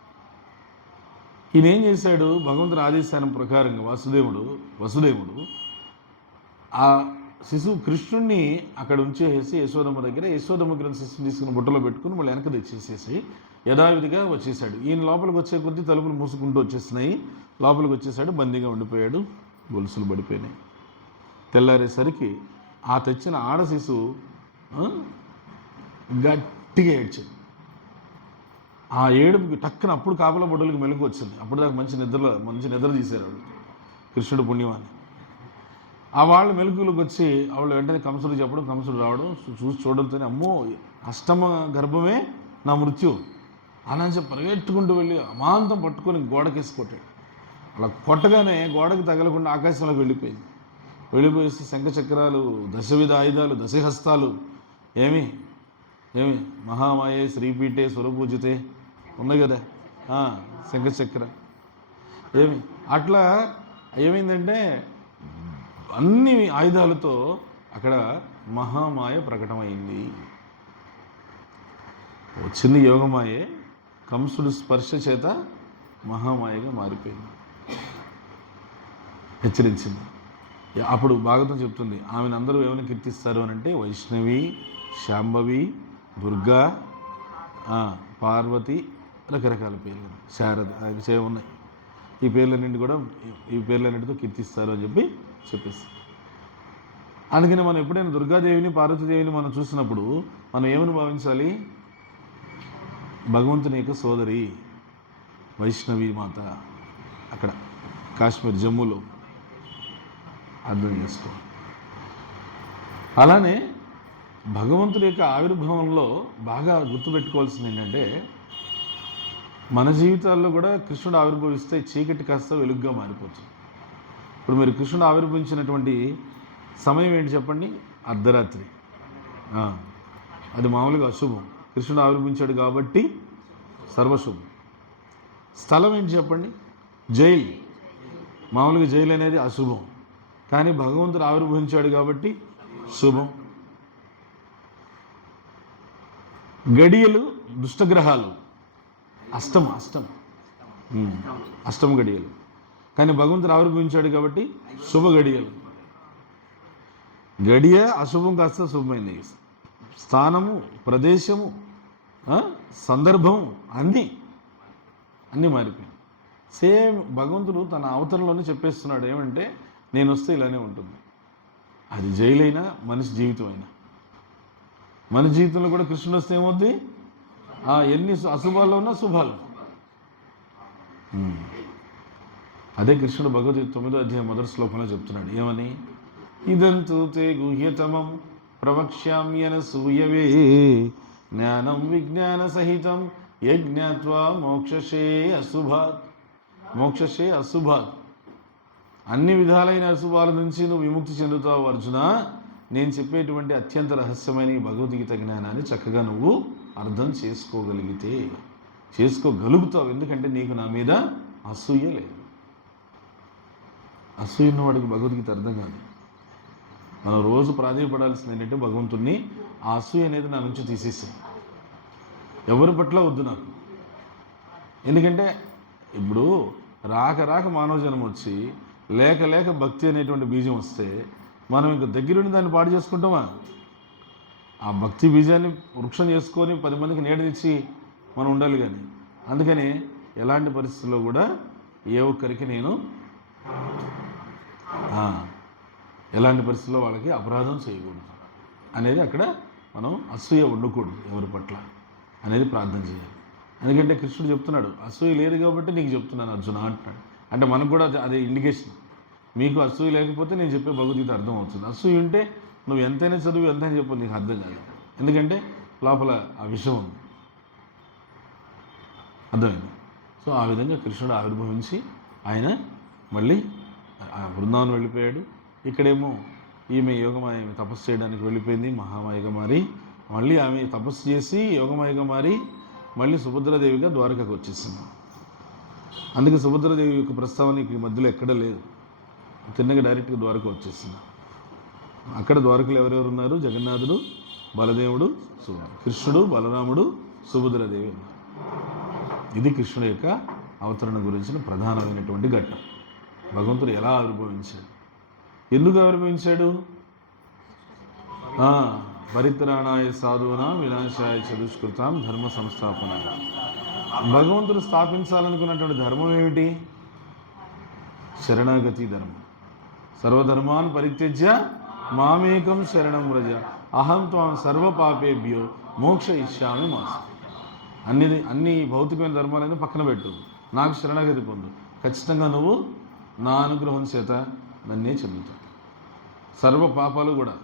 ఈయన ఏం చేశాడు, భగవంతుని ఆదేశానం ప్రకారంగా వసుదేవుడు ఆ శిశువు కృష్ణుణ్ణి అక్కడ ఉంచేసి యశోదమ్మ దగ్గర, యశోదమ్మ గ్రంథ శిశువుని తీసుకుని బుట్టలో పెట్టుకుని మళ్ళీ వెనక తెచ్చేసేసి యథావిధిగా వచ్చేసాడు. ఈయన లోపలికి వచ్చే కొద్దీ తలుపులు మూసుకుంటూ వచ్చేసినాయి. లోపలికి వచ్చేసాడు, బందీగా ఉండిపోయాడు, గొలుసులు పడిపోయినాయి. తెల్లారేసరికి ఆ తెచ్చిన ఆడ శిశువు గట్టిగా ఏడ్చింది. ఆ ఏడుపుకి టక్కున అప్పుడు కాపల బొడ్డలకి మెలకు వచ్చింది. అప్పుడు దాకా మంచి నిద్ర తీశారు వాళ్ళు, కృష్ణుడు పుణ్యమాని. ఆ వాళ్ళ మెలకులకు వచ్చి వాళ్ళు వెంటనే కంసుడు చెప్పడం, కంసుడు రావడం, చూడడంతోనే అమ్మో అష్టమ గర్భమే నా మృత్యు అని చెప్పి పరిగెట్టుకుంటూ వెళ్ళి అమాంతం పట్టుకొని గోడకేసి కొట్టాడు. అలా కొట్టగానే గోడకి తగలకుండా ఆకాశంలోకి వెళ్ళిపోయేసి శంఖచక్రాలు, దశవిధ ఆయుధాలు, దశహస్తాలు, ఏమి మహామాయే శ్రీపీఠే స్వరపూజితే ఉన్నాయి కదా శంఖచక్ర, అట్లా ఏమైందంటే అన్ని ఆయుధాలతో అక్కడ మహామాయ ప్రకటమైంది. చిన్న యోగమాయే కంసుడు స్పర్శ చేత మహామాయగా మారిపోయింది, హెచ్చరించింది. అప్పుడు భాగవతం చెప్తుంది, ఆమెను అందరూ ఏమైనా కీర్తిస్తారు అని అంటే వైష్ణవి, శాంభవి, దుర్గా, పార్వతి, రకరకాల పేర్లు, శారద ఉన్నాయి. ఈ పేర్లన్నింటితో కీర్తిస్తారు అని చెప్పేసి అందుకని మనం ఎప్పుడైనా దుర్గాదేవిని, పార్వతీదేవిని మనం చూసినప్పుడు మనం ఏమని భావించాలి, భగవంతుని యొక్క సోదరి వైష్ణవి మాత, అక్కడ కాశ్మీర్ జమ్మూలో అర్థం చేసుకో. అలానే భగవంతుడి యొక్క ఆవిర్భావంలో బాగా గుర్తుపెట్టుకోవాల్సింది ఏంటంటే, మన జీవితాల్లో కూడా కృష్ణుడు ఆవిర్భవిస్తే చీకటి కాస్త వెలుగుగా మారిపోతుంది. ఇప్పుడు మీరు కృష్ణుడు ఆవిర్భవించినటువంటి సమయం ఏంటి చెప్పండి, అర్ధరాత్రి. అది మామూలుగా అశుభం. కృష్ణుడు ఆవిర్భవించాడు కాబట్టి సర్వశుభం. స్థలం ఏంటి చెప్పండి, జైలు. మామూలుగా జైలు అనేది అశుభం, కానీ భగవంతుడు ఆవిర్భవించాడు కాబట్టి శుభం. గడియలు దుష్టగ్రహాలు, అష్టమ గడియలు, కానీ భగవంతుడు ఆవిర్భవించాడు కాబట్టి శుభ గడియలు. గడియ అశుభం కాస్త శుభమైంది. స్థానము, ప్రదేశము, సందర్భం అన్నీ మారిపోయింది. సేమ్ భగవంతుడు తన అవతరంలోనే చెప్పేస్తున్నాడు ఏమంటే, నేను వస్తే ఇలానే ఉంటుంది. అది జైలైనా మనిషి జీవితం అయినా, మన జీవితంలో కూడా కృష్ణుడు వస్తే ఏమవుద్ది, ఎన్ని అశుభాల్లో ఉన్నా శుభాలు. అదే కృష్ణుడు భగవద్గీత 9వ అధ్యాయం మొదటి శ్లోకంలో చెప్తున్నాడు ఏమని, ఇదంతు తే గుహ్యతమం ప్రవక్ష్యామ్యన సూయవే జ్ఞానం విజ్ఞాన సహితం యజ్ఞాత్వా మోక్షశే అశుభాత్. అన్ని విధాలైన అశుభాల నుంచి నువ్వు విముక్తి చెందుతావు అర్జున. నేను చెప్పేటువంటి అత్యంత రహస్యమైన ఈ భగవద్గీత జ్ఞానాన్ని చక్కగా నువ్వు అర్థం చేసుకోగలుగుతావు. ఎందుకంటే నీకు నా మీద అసూయ లేదు. అసూయ ఉన్నవాడికి భగవద్గీత అర్థం కాదు. మనం రోజు ప్రాధాన్యపడాల్సింది ఏంటంటే, భగవంతుణ్ణి ఆ అసూయ అనేది నా నుంచి తీసేసాయి, ఎవరి పట్ల వద్దు నాకు. ఎందుకంటే ఇప్పుడు రాక మానవ జన్మ వచ్చి లేక భక్తి అనేటువంటి బీజం వస్తే మనం ఇంక దగ్గరుండి దాన్ని పాడు చేసుకుంటామా? ఆ భక్తి బీజాన్ని వృక్షం చేసుకొని 10 మందికి నీడనిచ్చి మనం ఉండాలి. కానీ అందుకని ఎలాంటి పరిస్థితుల్లో కూడా ఏ ఒక్కరికి నేను ఎలాంటి పరిస్థితుల్లో వాళ్ళకి అపరాధం చేయకూడదు అనేది, అక్కడ మనం అసూయ ఉండకూడదు ఎవరి పట్ల అనేది ప్రార్థన చేయాలి. ఎందుకంటే కృష్ణుడు చెప్తున్నాడు, అసూయ లేదు కాబట్టి నీకు చెప్తున్నాను అర్జున అంటున్నాడు. అంటే మనకు కూడా అదే ఇండికేషన్. మీకు అసూయ లేకపోతే నేను చెప్పే భగవద్గీత అర్థం అవుతుంది. అసూయ ఉంటే నువ్వు ఎంతైనా చదువు ఎంతైనా చెప్పు, నీకు అర్థం కాదు. ఎందుకంటే లోపల ఆ విషయం ఉంది, అర్థమైంది. సో ఆ విధంగా కృష్ణుడు ఆవిర్భవించి ఆయన మళ్ళీ బృందావనం వెళ్ళిపోయాడు. ఇక్కడేమో ఈమె యోగమాయ తపస్సు చేయడానికి వెళ్ళిపోయింది, మహామాయగా మారి. మళ్ళీ ఆమె తపస్సు చేసి యోగమాయగా మారి మళ్ళీ సుభద్రాదేవిగా ద్వారకకు వచ్చేసింది. అందుకే సుభద్రాదేవి యొక్క ప్రస్తావన ఈ మధ్యలో ఎక్కడ లేదు, తిన్నగా డైరెక్ట్గా ద్వారక వచ్చేసింది. అక్కడ ద్వారకలు ఎవరెవరు ఉన్నారు, జగన్నాథుడు, బలదేవుడు, కృష్ణుడు, బలరాముడు, సుభద్రాదేవి ఉన్నారు. ఇది కృష్ణుడు యొక్క అవతరణ గురించిన ప్రధానమైనటువంటి ఘట్టం. భగవంతుడు ఎలా ఆవిర్భవించాడు, ఎందుకు ఆవిర్భవించాడు? పరిత్రాణాయ సాధూనాం వినాశాయ చతుష్కృతాం ధర్మ సంస్థాపన. భగవంతుడు స్థాపించాలనుకున్నటువంటి ధర్మం ఏమిటి? శరణాగతి ధర్మం. సర్వధర్మాన్ పరిత్యజ్య మామేకం శరణం వ్రజ అహం త్వాం సర్వపాపేభ్యో మోక్షయిష్యామి మాస్. అన్ని భౌతికమైన ధర్మాలను పక్కన పెట్టు, నాకు శరణాగతి పొందు, ఖచ్చితంగా నువ్వు నా అనుగ్రహం చేత నన్నే చెందుతావు. సర్వ పాపాలు కూడా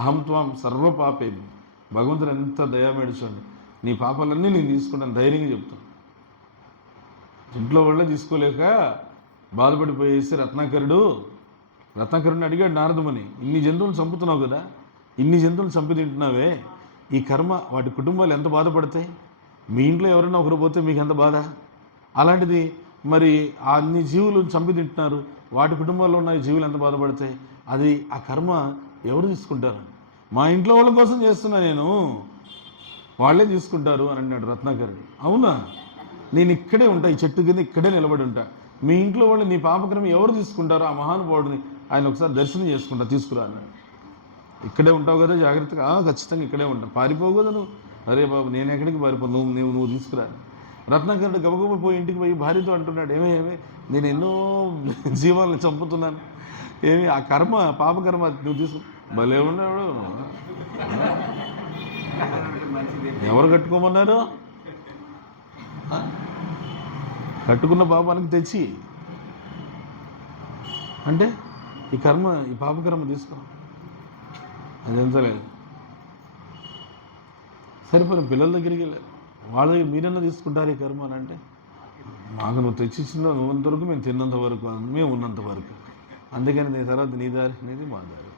అహం త్వాం సర్వపాపేభ్యో. భగవంతుడు ఎంత దయామేడు చూడండి, నీ పాపాలన్నీ నేను తీసుకుంటాను ధైర్యంగా చెప్తాను. ఇంట్లో వాళ్ళే తీసుకోలేక బాధపడిపోయేసి రత్నాకరుడిని అడిగాడు నారదముని, ఇన్ని జంతువులు చంపుతున్నావు కదా, ఇన్ని జంతువులు చంపి తింటున్నావే, ఈ కర్మ వాటి కుటుంబాలు ఎంత బాధపడతాయి? మీ ఇంట్లో ఎవరైనా ఒకరు పోతే మీకు ఎంత బాధ? అలాంటిది మరి అన్ని జీవులు చంపి తింటున్నారు, వాటి కుటుంబాల్లో ఉన్న జీవులు ఎంత బాధపడతాయి? అది ఆ కర్మ ఎవరు తీసుకుంటారు? మా ఇంట్లో వాళ్ళ కోసం చేస్తున్నా నేను, వాళ్ళే తీసుకుంటారు అని అన్నాడు రత్నాకరుడు. అవునా, నేను ఇక్కడే ఉంటా, ఈ చెట్టు కింద ఇక్కడే నిలబడి ఉంటా, మీ ఇంట్లో వాళ్ళు నీ పాపక్రమ ఎవరు తీసుకుంటారో ఆ మహానుభావుడిని ఆయన ఒకసారి దర్శనం చేసుకుంటా, తీసుకురా అన్నాడు. ఇక్కడే ఉంటావు కదా జాగ్రత్తగా? ఖచ్చితంగా ఇక్కడే ఉంటా, పారిపోవు కదా నువ్వు. అరే బాబు నేను ఎక్కడికి పారిపో, నువ్వు తీసుకురా. రత్నాకరుడు గబగబ పోయి ఇంటికి పోయి భార్యతో అంటున్నాడు, ఏమే నేను ఎన్నో జీవాలను చంపుతున్నాను, ఏమి ఆ కర్మ పాపకర్మ నువ్వు తీసుకు. భలే ఉన్నాడు. ఎవరు కట్టుకోమన్నారు? కట్టుకున్న పాపానికి తెచ్చి అంటే ఈ పాపకర్మ తీసుకో, అది ఎంతలేదు. సరిపోయిన పిల్లల దగ్గరికి వెళ్ళారు, వాళ్ళ దగ్గర మీరన్నా తీసుకుంటారు ఈ కర్మ అని అంటే, మాకు నువ్వు తెచ్చిచ్చినా నువ్వంతవరకు మేము తిన్నంత వరకు, మేము ఉన్నంత వరకు, అందుకని నీ తర్వాత నీ దారి అనేది మా దారి.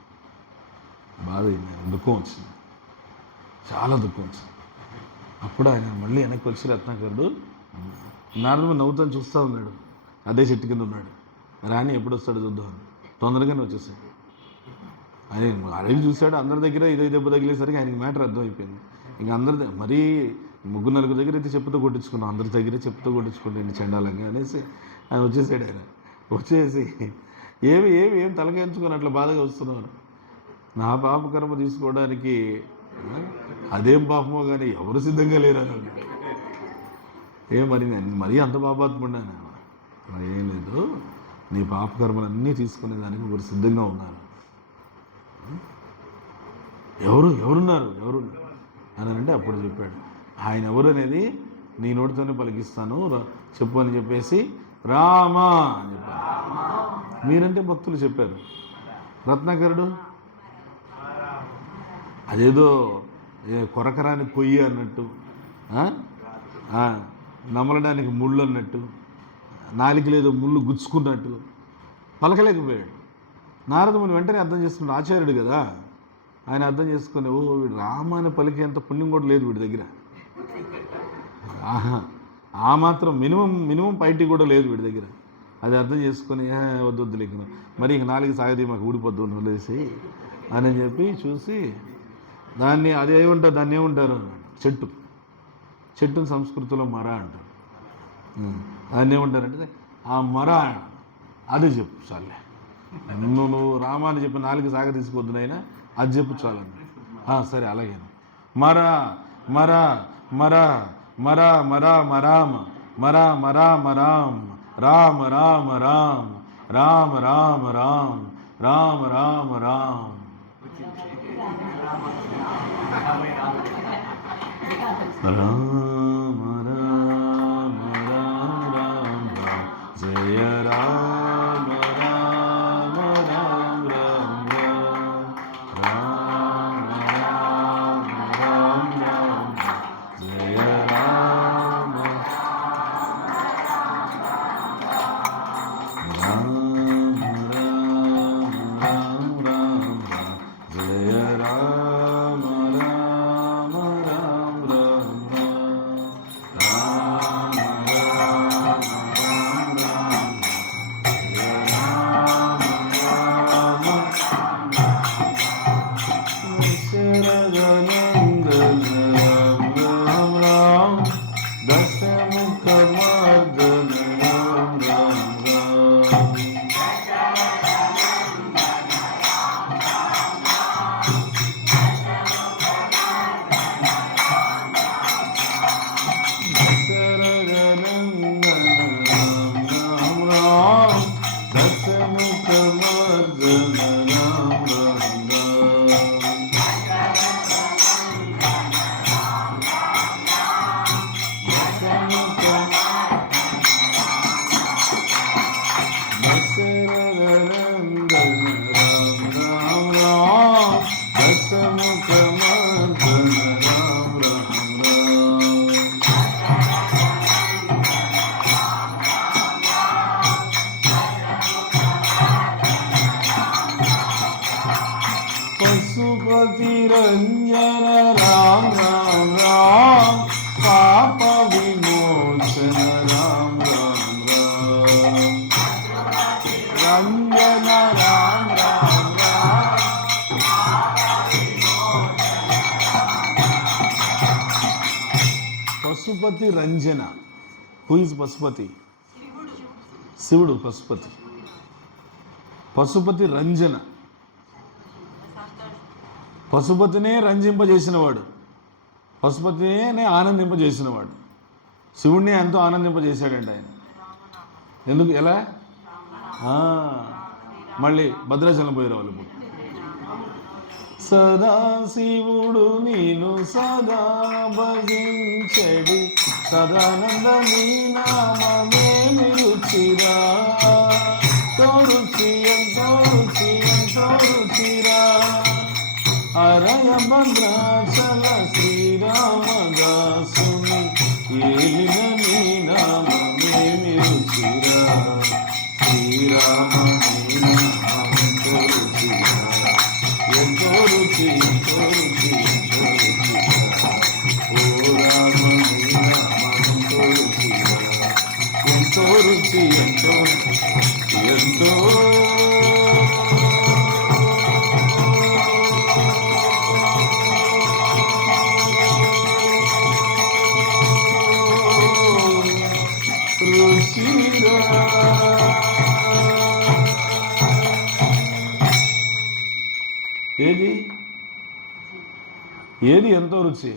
బాధ అయింది, దుఃఖం వచ్చింది, చాలా దుఃఖం వచ్చింది. అప్పుడు ఆయన మళ్ళీ వెనక్కి వచ్చి రత్నాకరుడు నారదముని నవ్వుతాను చూస్తూ ఉన్నాడు, అదే చెట్టు కింద ఉన్నాడు. రాని ఎప్పుడు వస్తాడు చూద్దాం, తొందరగానే వచ్చేసాడు. ఆయన అడిగి చూశాడు, అందరి దగ్గర ఇదే దెబ్బ తగిలేసరికి ఆయనకి మ్యాటర్ అర్థమైపోయింది. ఇంకా అందరి మరీ 3-4 దగ్గర అయితే చెప్పుతో కొట్టించుకున్నాం, అందరి దగ్గరే చెప్పుతో కొట్టించుకుంటే చెండాలంగా అనేసి ఆయన వచ్చేసాడు. ఆయన వచ్చేసి ఏం తలకాయించుకొని అట్లా బాధగా వస్తున్నారు, నా పాపకర్మ తీసుకోవడానికి అదేం పాపమో కానీ ఎవరు సిద్ధంగా లేరని. మరీ అంత పాపాత్ముడినా? మరి ఏం లేదు, నీ పాపకర్మలన్నీ తీసుకునేదానికి ఒకరు సిద్ధంగా ఉన్నారు. ఎవరున్నారు అని అంటే అప్పుడు చెప్పాడు, ఆయన ఎవరు అనేది నీ నోటితోనే పలికిస్తాను చెప్పు అని చెప్పేసి రామా అని చెప్పారు. మీరంటే భక్తులు చెప్పారు, రత్నాకరుడు అదేదో కొరకరాని పొయ్యి అన్నట్టు, నమలడానికి ముళ్ళు అన్నట్టు, నాలికలేదో ముళ్ళు గుచ్చుకున్నట్టు పలకలేకపోయాడు. నారదముని వెంటనే అర్థం చేసుకున్నాడు, ఆచార్యుడు కదా ఆయన అర్థం చేసుకుని, వీడు రామాని పలికేంత పుణ్యం కూడా లేదు వీడి దగ్గర, ఆ మాత్రం మినిమం పైటీ కూడా లేదు వీడి దగ్గర. అది అర్థం చేసుకొని వద్దు లేకుండా మరి ఇక 4 సాగదీ మాకు ఊడిపోద్దు వదిలేసి అని చెప్పి చూసి దాన్ని ఏమంటారు చెట్టుని సంస్కృతిలో మర అంటారు. దాన్ని ఏమంటారంటే ఆ మర, అది చెప్పు చాలే, నువ్వు రామాని చెప్పి 4 సాగ తీసుకొద్దునైనా అది చెప్పు చాలండి. సరే అలాగే మర మర మర మర మర మరామ మర మర మరాం రామ రామ రామ రామ రామ రామ రామ రామ రామ. రామ రామ రామ రామ జయ రామ రామ రామ రామ రామ రామ రామ జయ రామ రామ రామ రామ జయ రామ రామ రామ రామ రామ రామ రామ पशुपति रंजन राम राम राम पाप विमोचन राम राम राम रंजन राम राम राम पशुपति रंजन हु इज पशुपति शिवुడు पशुपति పశుపతి రంజన పశుపతినే రంజింపజేసినవాడు పశుపతినే ఆనందింపజేసినవాడు శివుణ్ణి ఎంతో ఆనందింపజేశాడంట ఆయన ఎందుకు ఎలా మళ్ళీ భద్రాచలం పోయి రావాలి ఇప్పుడు సదాశివుడు నేను సదా భజించడి సదానంద నీ నామమే రుచిరా తోరుచి ఎంతో రుచి ఎంతో రుచిరా అరయ భద్రాచల శ్రీరామదాసుని ఏలిన నీ నామమే రుచిరా శ్రీరామ నీ నామంతో రుచిరా ఎంతో రుచి ఎంతో రుచి ఎంతో రుచిరా ఓ రామ నీ నామంతో రుచిరా ఎంతో రుచి ఎంతో ఎంతో రుచిరా ఏది ఏది ఎంతో రుచి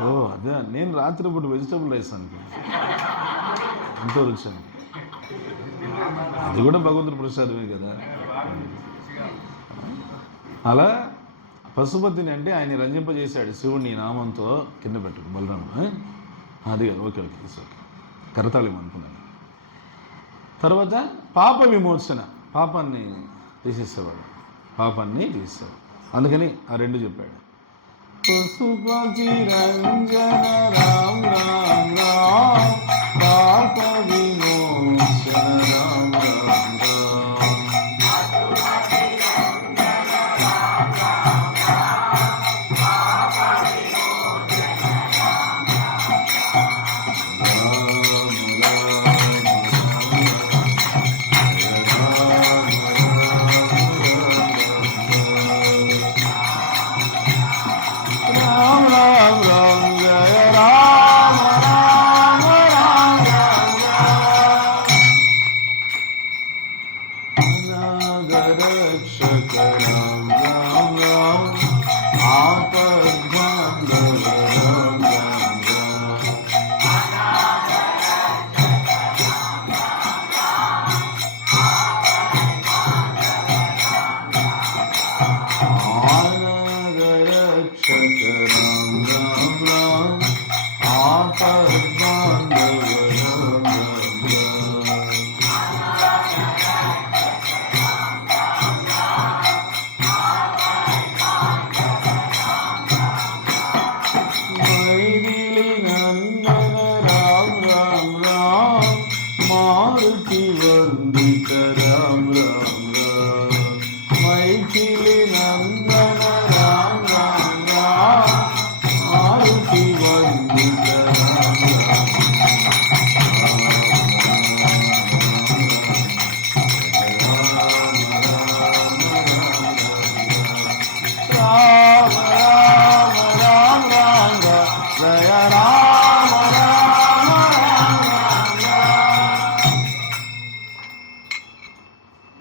ఓ అదే నేను రాత్రి ఇప్పుడు వెజిటబుల్ రైస్ అనుకో ఎంతో రుచి అని అది కూడా భగవంతుడి ప్రసాదమే కదా అలా పశుపతిని అంటే ఆయన రంజింపజేశాడు శివుడిని నామంతో కింద పెట్టు బలరాము అది కదా ఓకే ఓకే ఓకే కరతాళం అనుకున్నాను తర్వాత పాప విమోచన పాపాన్ని తీసేసేవాడు పాపాన్ని తీసేవాడు అందుకని ఆ రెండు చెప్పాడు పశుపతి రంజన రామ్ రామ్ రామ్ పాప విమోచన రామ్ రామ్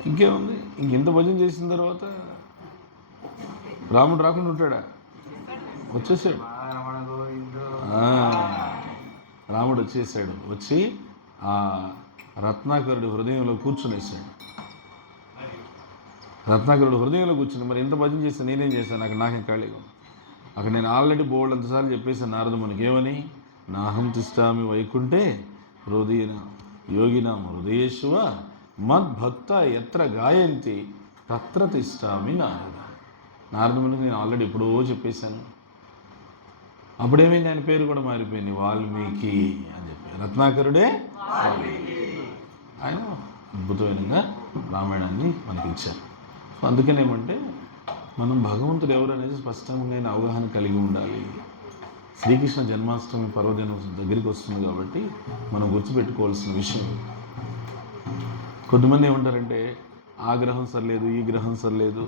ఇంకేముంది, ఇంకెంత భజన చేసిన తర్వాత రాముడు రాకుండా ఉంటాడా? వచ్చేసాడు. రాముడు వచ్చేసాడు. వచ్చి ఆ రత్నాకరుడి హృదయంలో కూర్చునేసాడు. రత్నాకరుడు హృదయంలో కూర్చుని, మరి ఎంత భజన చేస్తాను, నేనేం చేశాను, నాకేం ఖాళీగా. అక్కడ నేను ఆల్రెడీ బోల్డ్ అంతసార్లు చెప్పేసాను నారద మనకి ఏమని, నాహం తిష్టామి వైకుంఠే హృదయన యోగినాం హృదయేశ్వ మద్భక్త ఎత్ర గాయంతి తత్ర తిష్టామి నారద. నారదమునికి నేను ఆల్రెడీ ఎప్పుడో చెప్పేశాను. అప్పుడేమైంది, ఆయన పేరు కూడా మారిపోయింది, వాల్మీకి అని చెప్పి. రత్నాకరుడే ఆయన అద్భుతమైనగా రామాయణాన్ని మనకి ఇచ్చారు. సో అందుకనేమంటే మనం భగవంతుడు ఎవరు అనేది స్పష్టమైన అవగాహన కలిగి ఉండాలి. శ్రీకృష్ణ జన్మాష్టమి పర్వదినం దగ్గరికి వస్తుంది కాబట్టి మనం గుర్తుపెట్టుకోవాల్సిన విషయం. కొంతమంది ఏమంటారంటే ఆ గ్రహం సరిలేదు, ఈ గ్రహం సరిలేదు,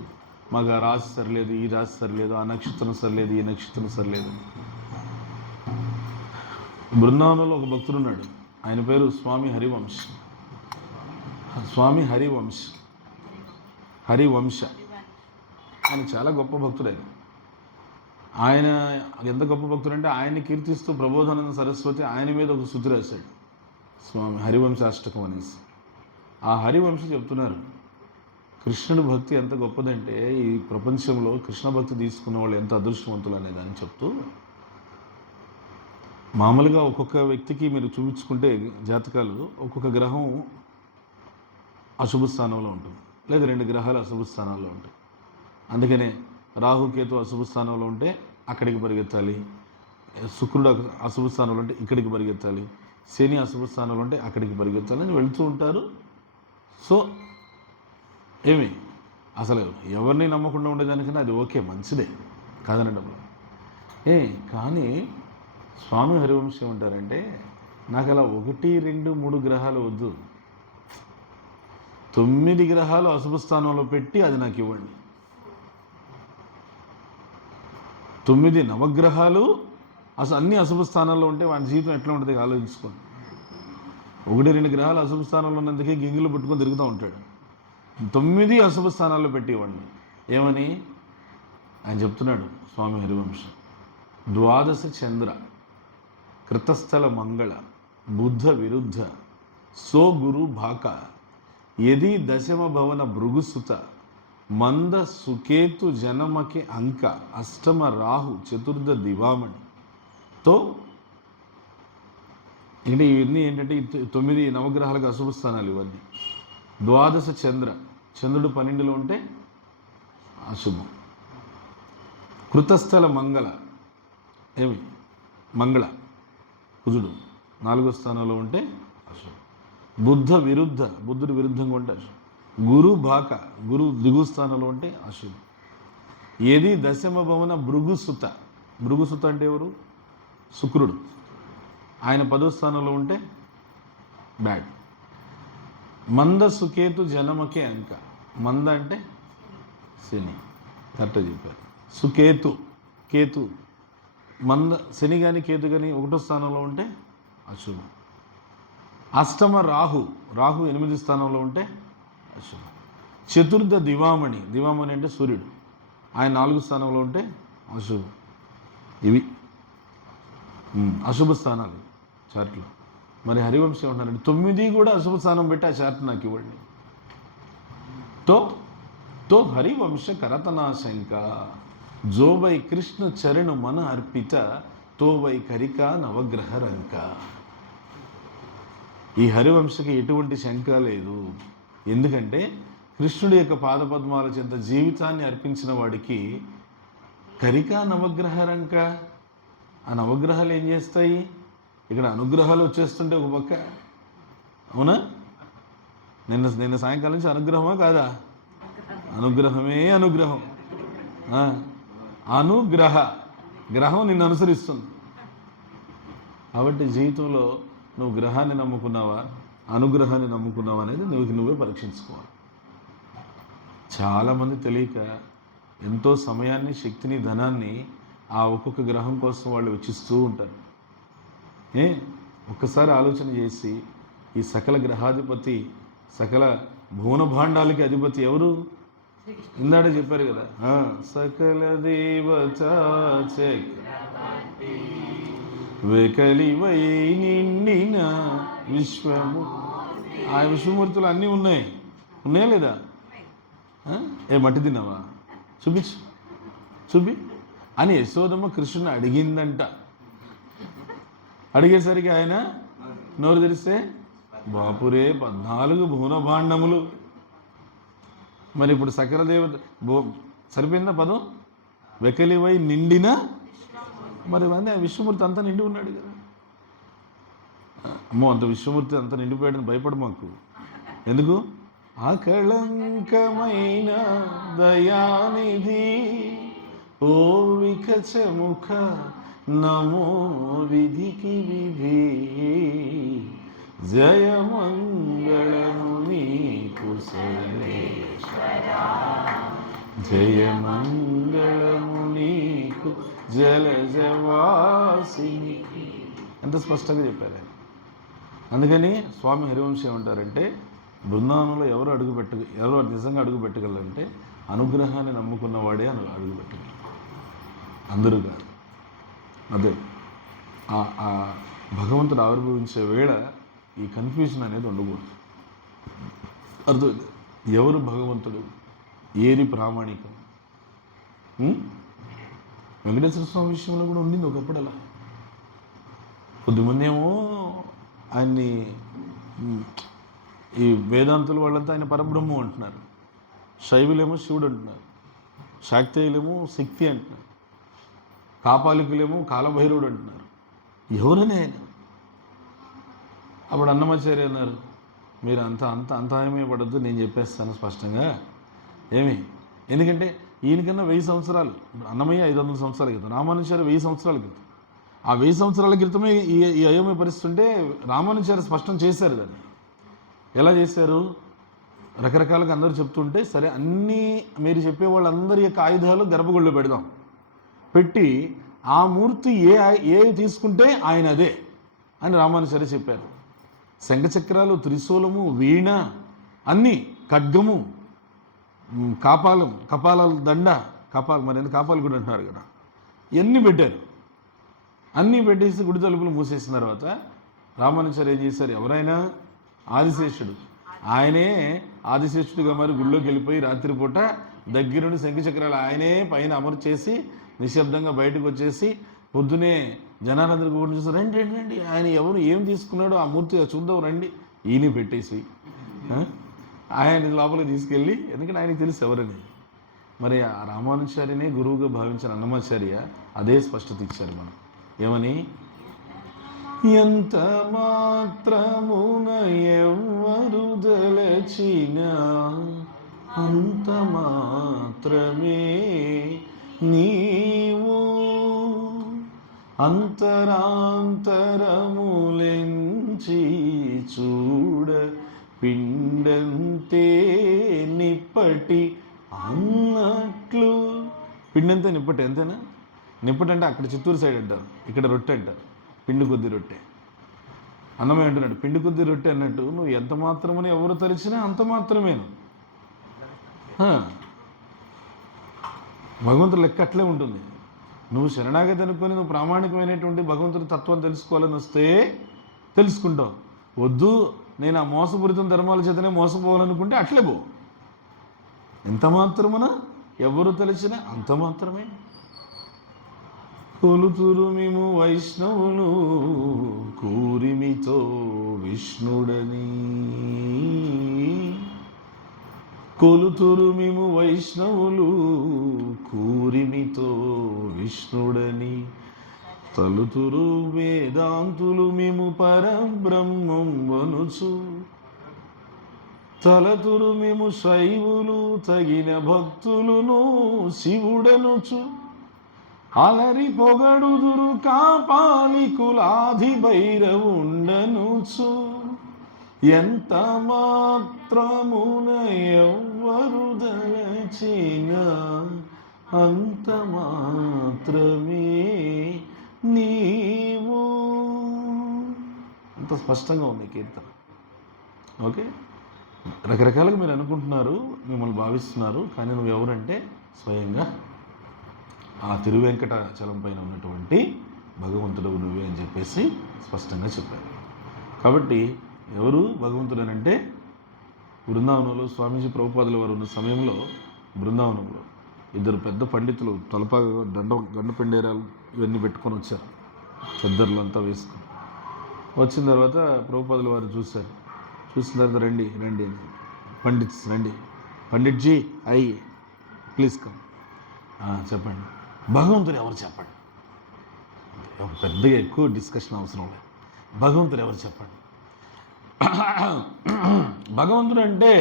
మాకు ఆ రాశి సరిలేదు, ఈ రాశి సరిలేదు, ఆ నక్షత్రం సరిలేదు, ఈ నక్షత్రం సరిలేదు. బృందావనంలో ఒక భక్తుడు ఉన్నాడు, ఆయన పేరు స్వామి హరివంశ్. స్వామి హరివంశ ఆయన చాలా గొప్ప భక్తుడు. ఆయన ఎంత గొప్ప భక్తుడు అంటే ఆయన్ని కీర్తిస్తూ ప్రబోధానంద సరస్వతి ఆయన మీద ఒక శృతి రాశాడు, స్వామి హరివంశాష్టకం అనేసి. ఆ హరివంశి చెప్తున్నారు, కృష్ణుడి భక్తి ఎంత గొప్పదంటే ఈ ప్రపంచంలో కృష్ణ భక్తి తీసుకున్న వాళ్ళు ఎంత అదృష్టవంతులు అనేదాన్ని చెప్తూ, మామూలుగా ఒక్కొక్క వ్యక్తికి మీరు చూపించుకుంటే జాతకాలు ఒక్కొక్క గ్రహం అశుభ స్థానంలో ఉంటుంది, లేదా 2 గ్రహాలు అశుభ స్థానాల్లో ఉంటాయి. అందుకనే రాహుకేతు అశుభ స్థానంలో ఉంటే అక్కడికి పరిగెత్తాలి, శుక్రుడు అశుభ స్థానంలో ఉంటే ఇక్కడికి పరిగెత్తాలి, శని అశుభ స్థానంలో ఉంటే అక్కడికి పరిగెత్తాలి అని వెళుతూ ఉంటారు. సో ఏమి అసలు ఎవరిని నమ్మకుండా ఉండేదానికన్నా అది ఓకే, మంచిదే కాదనడంలో. కానీ స్వామి హరివంశం ఏమంటారంటే, నాకు అలా 1, 2, 3 గ్రహాలు వద్దు, 9 గ్రహాలు అశుభ స్థానంలో పెట్టి అది నాకు ఇవ్వండి. 9 నవగ్రహాలు అసలు అన్ని అశుభ స్థానాల్లో ఉంటే వాడి జీవితం ఎట్లా ఉంటుంది ఆలోచించుకోండి. 1, 2 గ్రహాలు అశుభ స్థానంలో ఉన్నందుకే గింగిలు పట్టుకొని తిరుగుతూ ఉంటాడు. 9 అశుభ స్థానాల్లో పెట్టి ఇవ్వండి. ఏమని ఆయన చెప్తున్నాడు స్వామి హరివంశం, 12 చంద్ర కృతస్థల మంగళ బుద్ధ విరుద్ధ సో గురు భాక యది దశమ భవన భృగుసుత మంద సుకేతు జనమకి అంక అష్టమ రాహు చతుర్థ దివామణితో. అంటే ఇవన్నీ ఏంటంటే 9 నవగ్రహాలకు అశుభ స్థానాలు ఇవన్నీ. 12 చంద్రుడు 12లో ఉంటే అశుభం. కృతస్థల మంగళ ఏమి మంగళ కుజుడు 4వ స్థానంలో ఉంటే అశుభం. బుద్ధ విరుద్ధ బుద్ధుడు విరుద్ధంగా ఉంటే అశుభం. గురు భాక గురు దిగు స్థానంలో ఉంటే అశుభం. ఏది దశమ భవన భృగుసుత అంటే ఎవరు? శుక్రుడు. ఆయన 10వ స్థానంలో ఉంటే బ్యాడ్. మంద సుకేతు జనమకే అంక. మంద అంటే శని, కరెక్ట్ చెప్పారు. కేతు మంద శని కానీ కేతు కానీ 1వ స్థానంలో ఉంటే అశుభం. అష్టమ రాహు 8వ స్థానంలో ఉంటే అశుభం. చతుర్థ దివామణి అంటే సూర్యుడు, ఆయన 4వ స్థానంలో ఉంటే అశుభం. ఇవి అశుభ స్థానాలు చార్ట్లో. మరి హరివంశం ఏమంటారంటే 9 కూడా అశుభ స్థానం పెట్టి ఆ చార్ట్ నాకు ఇవ్వండి. తో హరివంశ కరతనాశంక జో వై కృష్ణ చరణు మన అర్పిత తో వై కరిక నవగ్రహ రంక. ఈ హరివంశకి ఎటువంటి శంక లేదు. ఎందుకంటే కృష్ణుడి యొక్క పాదపద్మాల చెంత జీవితాన్ని అర్పించిన వాడికి కరిక నవగ్రహ రంక. ఆ నవగ్రహాలు ఏం చేస్తాయి? ఇక్కడ అనుగ్రహాలు వచ్చేస్తుంటే ఒక పక్క, అవునా? నిన్న సాయంకాలం నుంచి అనుగ్రహమా కాదా? అనుగ్రహమే అనుగ్రహం. గ్రహం నిన్ను అనుసరిస్తుంది. కాబట్టి జీవితంలో నువ్వు గ్రహాన్ని నమ్ముకున్నావా, అనుగ్రహాన్ని నమ్ముకున్నావా అనేది నువ్వే పరీక్షించుకోవాలి. చాలామంది తెలియక ఎంతో సమయాన్ని, శక్తిని, ధనాన్ని ఆ ఒక్కొక్క గ్రహం కోసం వాళ్ళు వెచ్చిస్తూ ఉంటారు. ఒక్కసారి ఆలోచన చేసి ఈ సకల గ్రహాధిపతి, సకల భువన భాండాలకి అధిపతి ఎవరు? ఇందాడే చెప్పారు కదా, సకల దేవత వెకలివై నిండిన విశ్వము. ఆ విశ్వమూర్తులు అన్నీ ఉన్నాయా లేదా? మట్టి తిన్నావా? చూపి అని యశోదమ్మ కృష్ణుని అడిగిందంట. అడిగేసరికి ఆయన నోరు తెరిస్తే బాపురే 14 భువన భాండములు. మరి ఇప్పుడు సకల దేవత సరిపోయిందా పదం? వెకలివై నిండిన, మరి ఆ విశ్వమూర్తి అంతా నిండి ఉన్నాడు కదా. అమ్మో, అంత విశ్వమూర్తి అంతా నిండిపోయాడని భయపడు మాకు. ఎందుకు? అకళంకమైన దయానిధి ఓ వికచముఖ నమో విధికి విధి జయ మంగళము నీకు సర్వేశ్వరా జయ మంగళము నీకు జలజవాసినికి. ఎంత స్పష్టంగా చెప్పారు ఆయన. అందుకని స్వామి హరివంశం ఏమంటారంటే, బృందావనంలో ఎవరు నిజంగా అడుగు పెట్టగలరంటే అనుగ్రహాన్ని నమ్ముకున్నవాడే అడుగు పెట్టగలరు, అందరూ కాదు. అదే ఆ భగవంతుడు ఆవిర్భవించే వేళ ఈ కన్ఫ్యూజన్ అనేది ఉండకూడదు. అర్థమైంది? ఎవరు భగవంతుడు, ఏది ప్రామాణికం? వెంకటేశ్వర స్వామి విషయంలో కూడా ఉండింది ఒకప్పుడు అలా. కొద్దిమంది ఏమో ఆయన్ని, ఈ వేదాంతుల వాళ్ళంతా ఆయన పరబ్రహ్మం అంటున్నారు, శైవులేమో శివుడు అంటున్నారు, శాక్తేయులేమో శక్తి అంటున్నారు, కాపాలికులేమో కాలభైరవుడు అంటున్నారు. ఎవరని ఆయన? అప్పుడు అన్నమాచార్య అన్నారు, మీరు అంతమే పడద్దు, నేను చెప్పేస్తాను స్పష్టంగా. ఎందుకంటే ఈయనకన్నా 1000 సంవత్సరాలు, అన్నమయ్య 500 సంవత్సరాల క్రితం, రామానుచార్య 1000 సంవత్సరాల క్రితం. ఆ 1000 సంవత్సరాల క్రితమే ఈ అయోమయ పరిస్థితి ఉంటే రామానుచార్య స్పష్టం చేశారు దాన్ని. ఎలా చేశారు? రకరకాలుగా అందరూ చెప్తుంటే, సరే అన్నీ మీరు చెప్పే వాళ్ళందరి యొక్క ఆయుధాలు గర్భగుడిలో పెట్టి ఆ మూర్తి ఏ తీసుకుంటే ఆయన అదే అని రామానుచార్య చెప్పారు. శంఖచక్రాలు, త్రిశూలము, వీణ, అన్నీ, ఖడ్గము, కపాల దండ, మరి ఎందుకు కాపాలు కూడా అంటున్నారు కదా, ఇవన్నీ పెట్టారు. అన్నీ పెట్టేసి గుడి తలుపులు మూసేసిన తర్వాత రామానుచార్య ఏం చేశారు? ఎవరైనా ఆదిశేషుడు, ఆయనే ఆదిశేషుడిగా మరి గుళ్ళోకి వెళ్ళిపోయి రాత్రిపూట దగ్గరుండి శంఖచక్రాలు ఆయనే పైన అమరు చేసి నిశ్శబ్దంగా బయటకు వచ్చేసి పొద్దునే జనాలందరికీ కూడా చూసి రండి రండి ఆయన ఎవరు ఏం తీసుకున్నాడో ఆ మూర్తి చూద్దాం రండి, ఈయన పెట్టేసి ఆయన లోపలికి తీసుకెళ్ళి, ఎందుకంటే ఆయనకి తెలుసు ఎవరని. మరి ఆ రామానుచార్యనే గురువుగా భావించిన అన్నమాచార్య అదే స్పష్టత ఇచ్చారు మనం. ఏమని? ఎంత మాత్రమున ఎవ్వరు దలచినా అంత మాత్రమే నీవు అంతరాంతరములెంచి చూడ పిండంతే నిప్పటి అన్నట్లు. పిండంతే నిప్పటి, అంతేనా? నిప్పటి అంటే అక్కడ చిత్తూరు సైడ్ అంటారు, ఇక్కడ రొట్టె అంటారు, పిండి కొద్ది రొట్టె. అన్నమే అంటున్నాడు పిండి కొద్ది రొట్టె అన్నట్టు, నువ్వు ఎంత మాత్రమని ఎవరు తలిచినా అంత మాత్రమేను. భగవంతుడు లెక్క అట్లే ఉంటుంది. నువ్వు శరణాగతి అనుకొని నువ్వు ప్రామాణికమైనటువంటి భగవంతుడి తత్వం తెలుసుకోవాలని వస్తే తెలుసుకుంటావు. వద్దు నేను ఆ మోసపూరితం ధర్మాల చేతనే మోసపోవాలనుకుంటే అట్లే పో. ఎంత మాత్రమున ఎవరు తలిచినా అంత మాత్రమే. కొలుతురు మేము వైష్ణవులు కూరిమితో విష్ణుడని, కొలుతురు మేము వైష్ణవులు కూరిమితో విష్ణుడని, తలుతురు వేదాంతులు మేము పరబ్రహ్మం వనుచు, తలతురు మేము శైవులు తగిన భక్తులును శివుడనుచు, అలరి పొగడుదురు కాపాలికులాధి భైరవుండనుచు, ఎంత మాత్రమున ఎవ్వరు దలచినా అంత మాత్రమే నీవు. అంత స్పష్టంగా ఉంది కీర్తన. ఓకే, రకరకాలుగా మీరు అనుకుంటున్నారు, మిమ్మల్ని భావిస్తున్నారు, కానీ నువ్వు ఎవరంటే స్వయంగా ఆ తిరువెంకటాచలం పైన ఉన్నటువంటి భగవంతుడు నువ్వే అని చెప్పేసి స్పష్టంగా చెప్పారు. కాబట్టి ఎవరు భగవంతుడనంటే బృందావనంలో స్వామీజీ ప్రభుపాదుల వారు ఉన్న సమయంలో బృందావనంలో ఇద్దరు పెద్ద పండితులు తలపా గండ పెండేరాలు ఇవన్నీ పెట్టుకొని వచ్చారు, చెద్దర్లు అంతా వేసుకుని. వచ్చిన తర్వాత ప్రభుపాదుల వారు చూశారు. చూసిన తర్వాత రండి రండి అని, పండిట్స్ రండి, పండిట్జీ ప్లీజ్ కమ్, చెప్పండి భగవంతుడు ఎవరు చెప్పండి. పెద్దగా ఎక్కువ డిస్కషన్ అవసరం లేదు. భగవంతుడు ఎవరు చెప్పండి. భగవంతుడు అంటే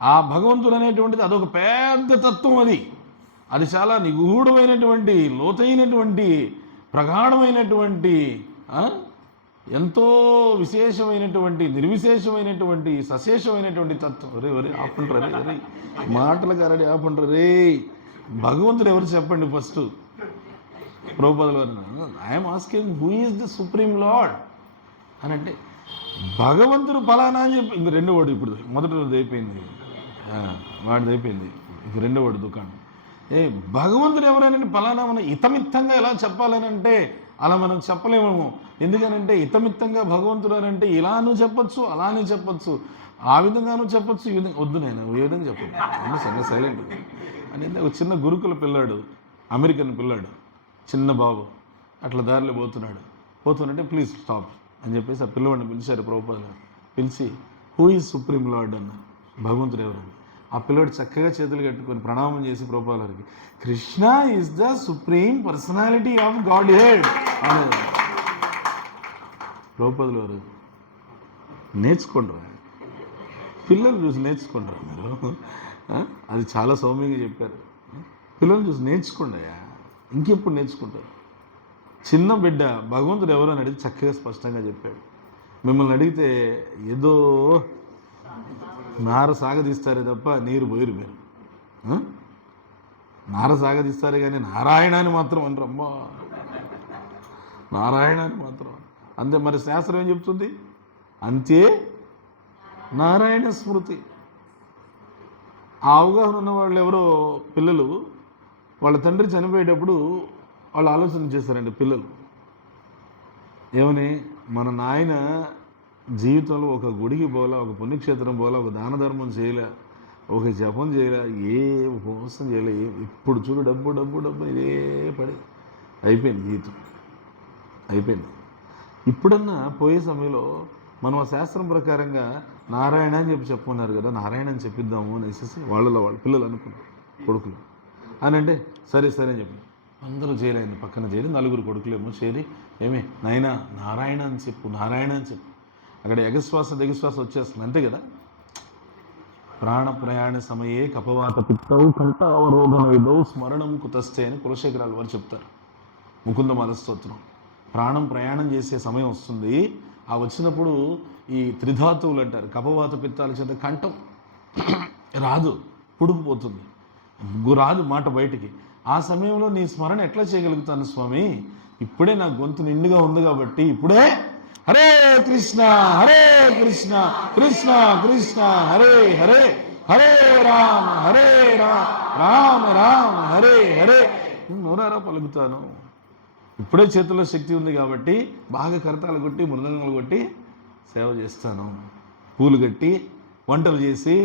ఆ భగవంతుడు అనేటువంటిది అదొక పెద్ద తత్వం. అది చాలా నిగూఢమైనటువంటి, లోతైనటువంటి, ప్రగాఢమైనటువంటి, ఎంతో విశేషమైనటువంటి, నిర్విశేషమైనటువంటి, సశేషమైనటువంటి తత్వం. ఒరే ఆపంటారు, అరే మాటలు కరడి ఆపంటారు. రే భగవంతుడు ఎవరు చెప్పండి ఫస్ట్. ప్రభుపాదుల వారు I'm asking who is the supreme lord అని అంటే భగవంతుడు ఫలానా అని చెప్పి ఇంక రెండో వాడు, ఇప్పుడు మొదటి రోజు అయిపోయింది, వాడిది అయిపోయింది, ఇంక రెండో వాడు దుకాణం. భగవంతుడు ఎవరైనా ఫలానా మనం ఇతమిత్తంగా ఎలా చెప్పాలని అంటే అలా మనం చెప్పలేమేమో. ఎందుకనంటే ఇతమిత్తంగా భగవంతుడు అని అంటే ఇలానూ చెప్పచ్చు, అలానే చెప్పచ్చు, ఆ విధంగానూ చెప్పచ్చు, ఈ విధంగా. వద్దు నేను ఏ విధంగా చెప్పను, సంగతి సైలెంట్ అని. ఒక చిన్న గురుకుల పిల్లాడు, అమెరికన్ పిల్లాడు, చిన్న బాబు అట్లా దారిలో పోతున్నట్టే ప్లీజ్ స్టాప్ అని చెప్పేసి ఆ పిల్లవాడిని పిలిచారు ప్రభుపాదులు. పిలిచి హూ ఈజ్ సుప్రీం లార్డ్ అన్న, భగవంతుడు ఎవరని. ఆ పిల్లవాడు చక్కగా చేతులు కట్టుకొని ప్రణామం చేసి ప్రభుపాదుల వారికి Krishna is the supreme personality of God head అనేది. ప్రభుపాదుల వారు నేర్చుకుంటారా, పిల్లలు చూసి నేర్చుకుంటారా మీరు? అది చాలా సౌమ్యంగా చెప్పారు. పిల్లలు చూసి నేర్చుకోండియా, ఇంకెప్పుడు నేర్చుకుంటారు. చిన్న బిడ్డ భగవంతుడు ఎవరు అని అడిగితే చక్కగా స్పష్టంగా చెప్పాడు. మిమ్మల్ని అడిగితే ఏదో నార సాగదీస్తారే తప్ప నీరు పోయిరు మీరు. నార సాగదీస్తారే కానీ నారాయణ అని మాత్రం అనరు. అమ్మా నారాయణ అని మాత్రం అంతే. మరి శాస్త్రం ఏం చెప్తుంది? అంతే నారాయణ స్మృతి. ఆ అవగాహన ఉన్న వాళ్ళు ఎవరో పిల్లలు వాళ్ళ తండ్రి చనిపోయేటప్పుడు వాళ్ళు ఆలోచన చేశారండి పిల్లలు. ఏమని, మన నాయన జీవితంలో ఒక గుడికి పోలా, ఒక పుణ్యక్షేత్రం పోలా, ఒక దాన ధర్మం చేయలే, ఒక జపం చేయలే, ఏ ఉపవాసం చేయలే, ఇప్పుడు చూడు డబ్బు డబ్బు డబ్బు ఇదే పడి అయిపోయింది జీవితం, అయిపోయింది. ఇప్పుడన్నా పోయే సమయంలో మనం ఆ శాస్త్రం ప్రకారంగా నారాయణ అని చెప్పుకున్నారు కదా, నారాయణ అని చెప్పిద్దాము అనేసి వాళ్ళ పిల్లలు అనుకున్నారు, కొడుకులు అని. అంటే సరే సరే అని చెప్పి అందరూ చేరాయని పక్కన చేరి, నలుగురు కొడుకులేమో చేరి ఏమి నాయన నారాయణ అని చెప్పు, నారాయణ అని చెప్పు. అక్కడ ఎగశ్వాస దిగశ్వాస వచ్చేస్తుంది, అంతే కదా. ప్రాణ ప్రయాణ సమయే కపవాత పిత్తవు కంట అవరోధన విధౌ స్మరణం కుతస్థే అని కులశేఖరాలు వారు చెప్తారు ముకుందమాల స్తోత్రం. ప్రాణం ప్రయాణం చేసే సమయం వస్తుంది, ఆ వచ్చినప్పుడు ఈ త్రిధాతువులు అంటారు, కపవాత పిత్తాల చేత కంఠం రాదు, పుడుకుపోతుంది, రాదు మాట బయటికి. ఆ సమయంలో నీ స్మరణ ఎట్లా చేయగలుగుతాను స్వామి? ఇప్పుడే నా గొంతు నిండుగా ఉంది కాబట్టి ఇప్పుడే హరే కృష్ణ హరే కృష్ణ కృష్ణ కృష్ణ హరే హరే హరే రామ హరే రామ రామ రామ హరే హరే నోరారా పలుకుతాను. ఇప్పుడే చేతుల్లో శక్తి ఉంది కాబట్టి బాగా కరతాలు కొట్టి మృదంగాలు కొట్టి సేవ చేస్తాను, పూలు కట్టి వంటలు చేసి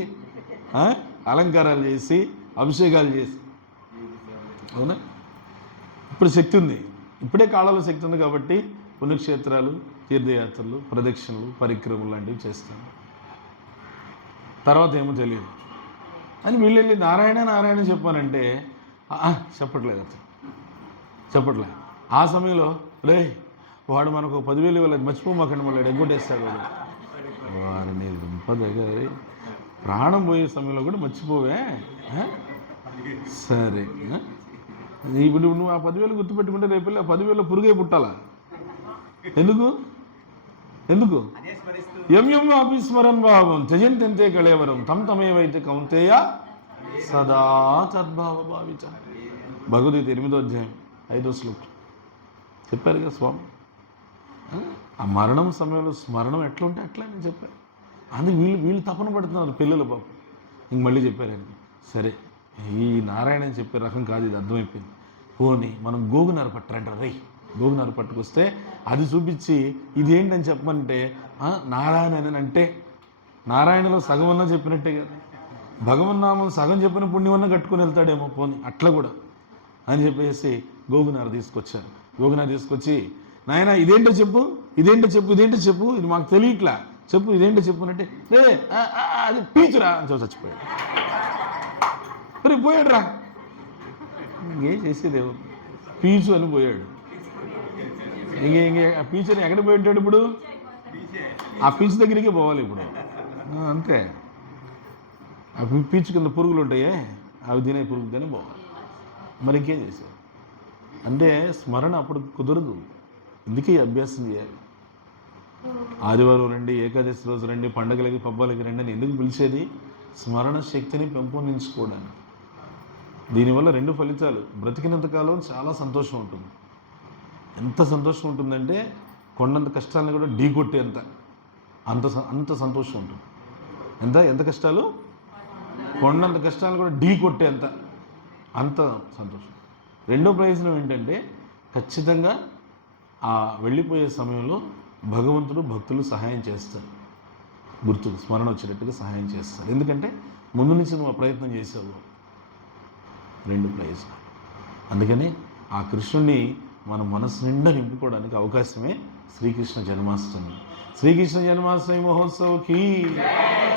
అలంకారాలు చేసి అభిషేకాలు చేసి. అవునా? ఇప్పుడు శక్తి ఉంది, ఇప్పుడే కాళ్ళలో శక్తి ఉంది కాబట్టి పుణ్యక్షేత్రాలు, తీర్థయాత్రలు, ప్రదక్షిణలు, పరిక్రమలు లాంటివి చేస్తాను. తర్వాత ఏమో తెలియదు అని వీళ్ళు వెళ్ళి నారాయణ నారాయణ చెప్పానంటే చెప్పట్లేదు, అతను చెప్పట్లేదు. ఆ సమయంలో రే వాడు మనకు 10,000 ఇవ్వాలి, మర్చిపోమాకండి, మళ్ళీ ఎగ్గొట్టేస్తాడు వాడు. వారిని దుంపదగ్గ ప్రాణం పోయే సమయంలో కూడా మర్చిపోవే. సరే ఇప్పుడు నువ్వు ఆ 10,000 గుర్తుపెట్టుకుంటే రేపు ఆ 10,000 పురుగే పుట్టాలా? ఎందుకు ఎందుకు ఎం అభిస్మరన్ భావం త్యజంతే కళేవరం తం తమేవైతే కౌంతేయ సదా తద్భావ భావిత. భగవద్గీత 8వ అధ్యాయం 5వ శ్లోకం చెప్పారు కదా స్వామి. ఆ మరణం సమయంలో స్మరణం ఎట్లా ఉంటే అట్లా నేను చెప్పాను. అందుకు వీళ్ళు తపన పడుతున్నారు పిల్లలు బాబు. ఇంక మళ్ళీ చెప్పారు ఆయనకి, సరే ఈ నారాయణ అని చెప్పే రకం కాదు, ఇది అర్థమైపోయింది. పోనీ మనం గోగునారు పట్టరంటారు. రై గోగునారు పట్టుకొస్తే అది చూపించి ఇదేంటని చెప్పమంటే నారాయణ అని అంటే నారాయణలో సగం అన్నా చెప్పినట్టే కదా, భగవన్నామం సగం చెప్పిన పుణ్యమన్నా కట్టుకొని వెళ్తాడేమో పోనీ అట్లా కూడా అని చెప్పేసి గోగునారు తీసుకొచ్చారు. గోగునారు తీసుకొచ్చి, నాయన ఇదేంటో చెప్పు, ఇదేంటో చెప్పు, ఇదేంటో చెప్పు, ఇది మాకు తెలియట్లా, చెప్పు ఇదేంటో చెప్పు అంటే, రే అది పీచురా అని చచ్చిపోయాడు. మరి పోయాడు రా, ఇంకేం చేసేదేమో, పీచు అని పోయాడు. ఇంకే ఆ పీచు అని ఎక్కడ పోయి ఉంటాడు ఇప్పుడు? ఆ పీచు దగ్గరికి పోవాలి ఇప్పుడు, అంతే. ఆ పీచు కింద పురుగులు ఉంటాయే, అవి తినే పురుగు కానీ పోవాలి. మరి ఇంకేం చేశారు అంటే స్మరణ అప్పుడు కుదరదు. ఇందుకే అభ్యాసం చేయాలి. ఆదివారం రండి, ఏకాదశి రోజు రండి, పండగలకి పబ్బాలకి రండి అని ఎందుకు పిలిచేది? స్మరణ శక్తిని పెంపొందించుకోవడానికి. దీనివల్ల 2 ఫలితాలు. బ్రతికినంతకాలం చాలా సంతోషం ఉంటుంది. ఎంత సంతోషం ఉంటుందంటే కొండంత కష్టాలను కూడా ఢీకొట్టేంత అంత సంతోషం ఉంటుంది. ఎంత కష్టాలు, కొండంత కష్టాలు కూడా ఢీకొట్టేంత అంత సంతోషం. రెండో ప్రయోజనం ఏంటంటే ఖచ్చితంగా ఆ వెళ్ళిపోయే సమయంలో భగవంతుడు భక్తులు సహాయం చేస్తారు, గుర్తుకు స్మరణ వచ్చేటట్టుగా సహాయం చేస్తారు. ఎందుకంటే ముందు నుంచి నువ్వు ఆ ప్రయత్నం చేసావు. 2 ప్రయోజనాలు. అందుకని ఆ కృష్ణుడిని మన మనసు నిండా నింపుకోవడానికి అవకాశమే శ్రీకృష్ణ జన్మాష్టమి. శ్రీకృష్ణ జన్మాష్టమి మహోత్సవ్కి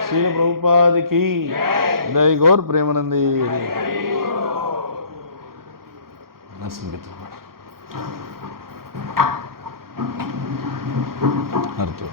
శ్రీల ప్రభుపాదికి జై గౌర్ ప్రేమానంది. సంగీతం అర్థం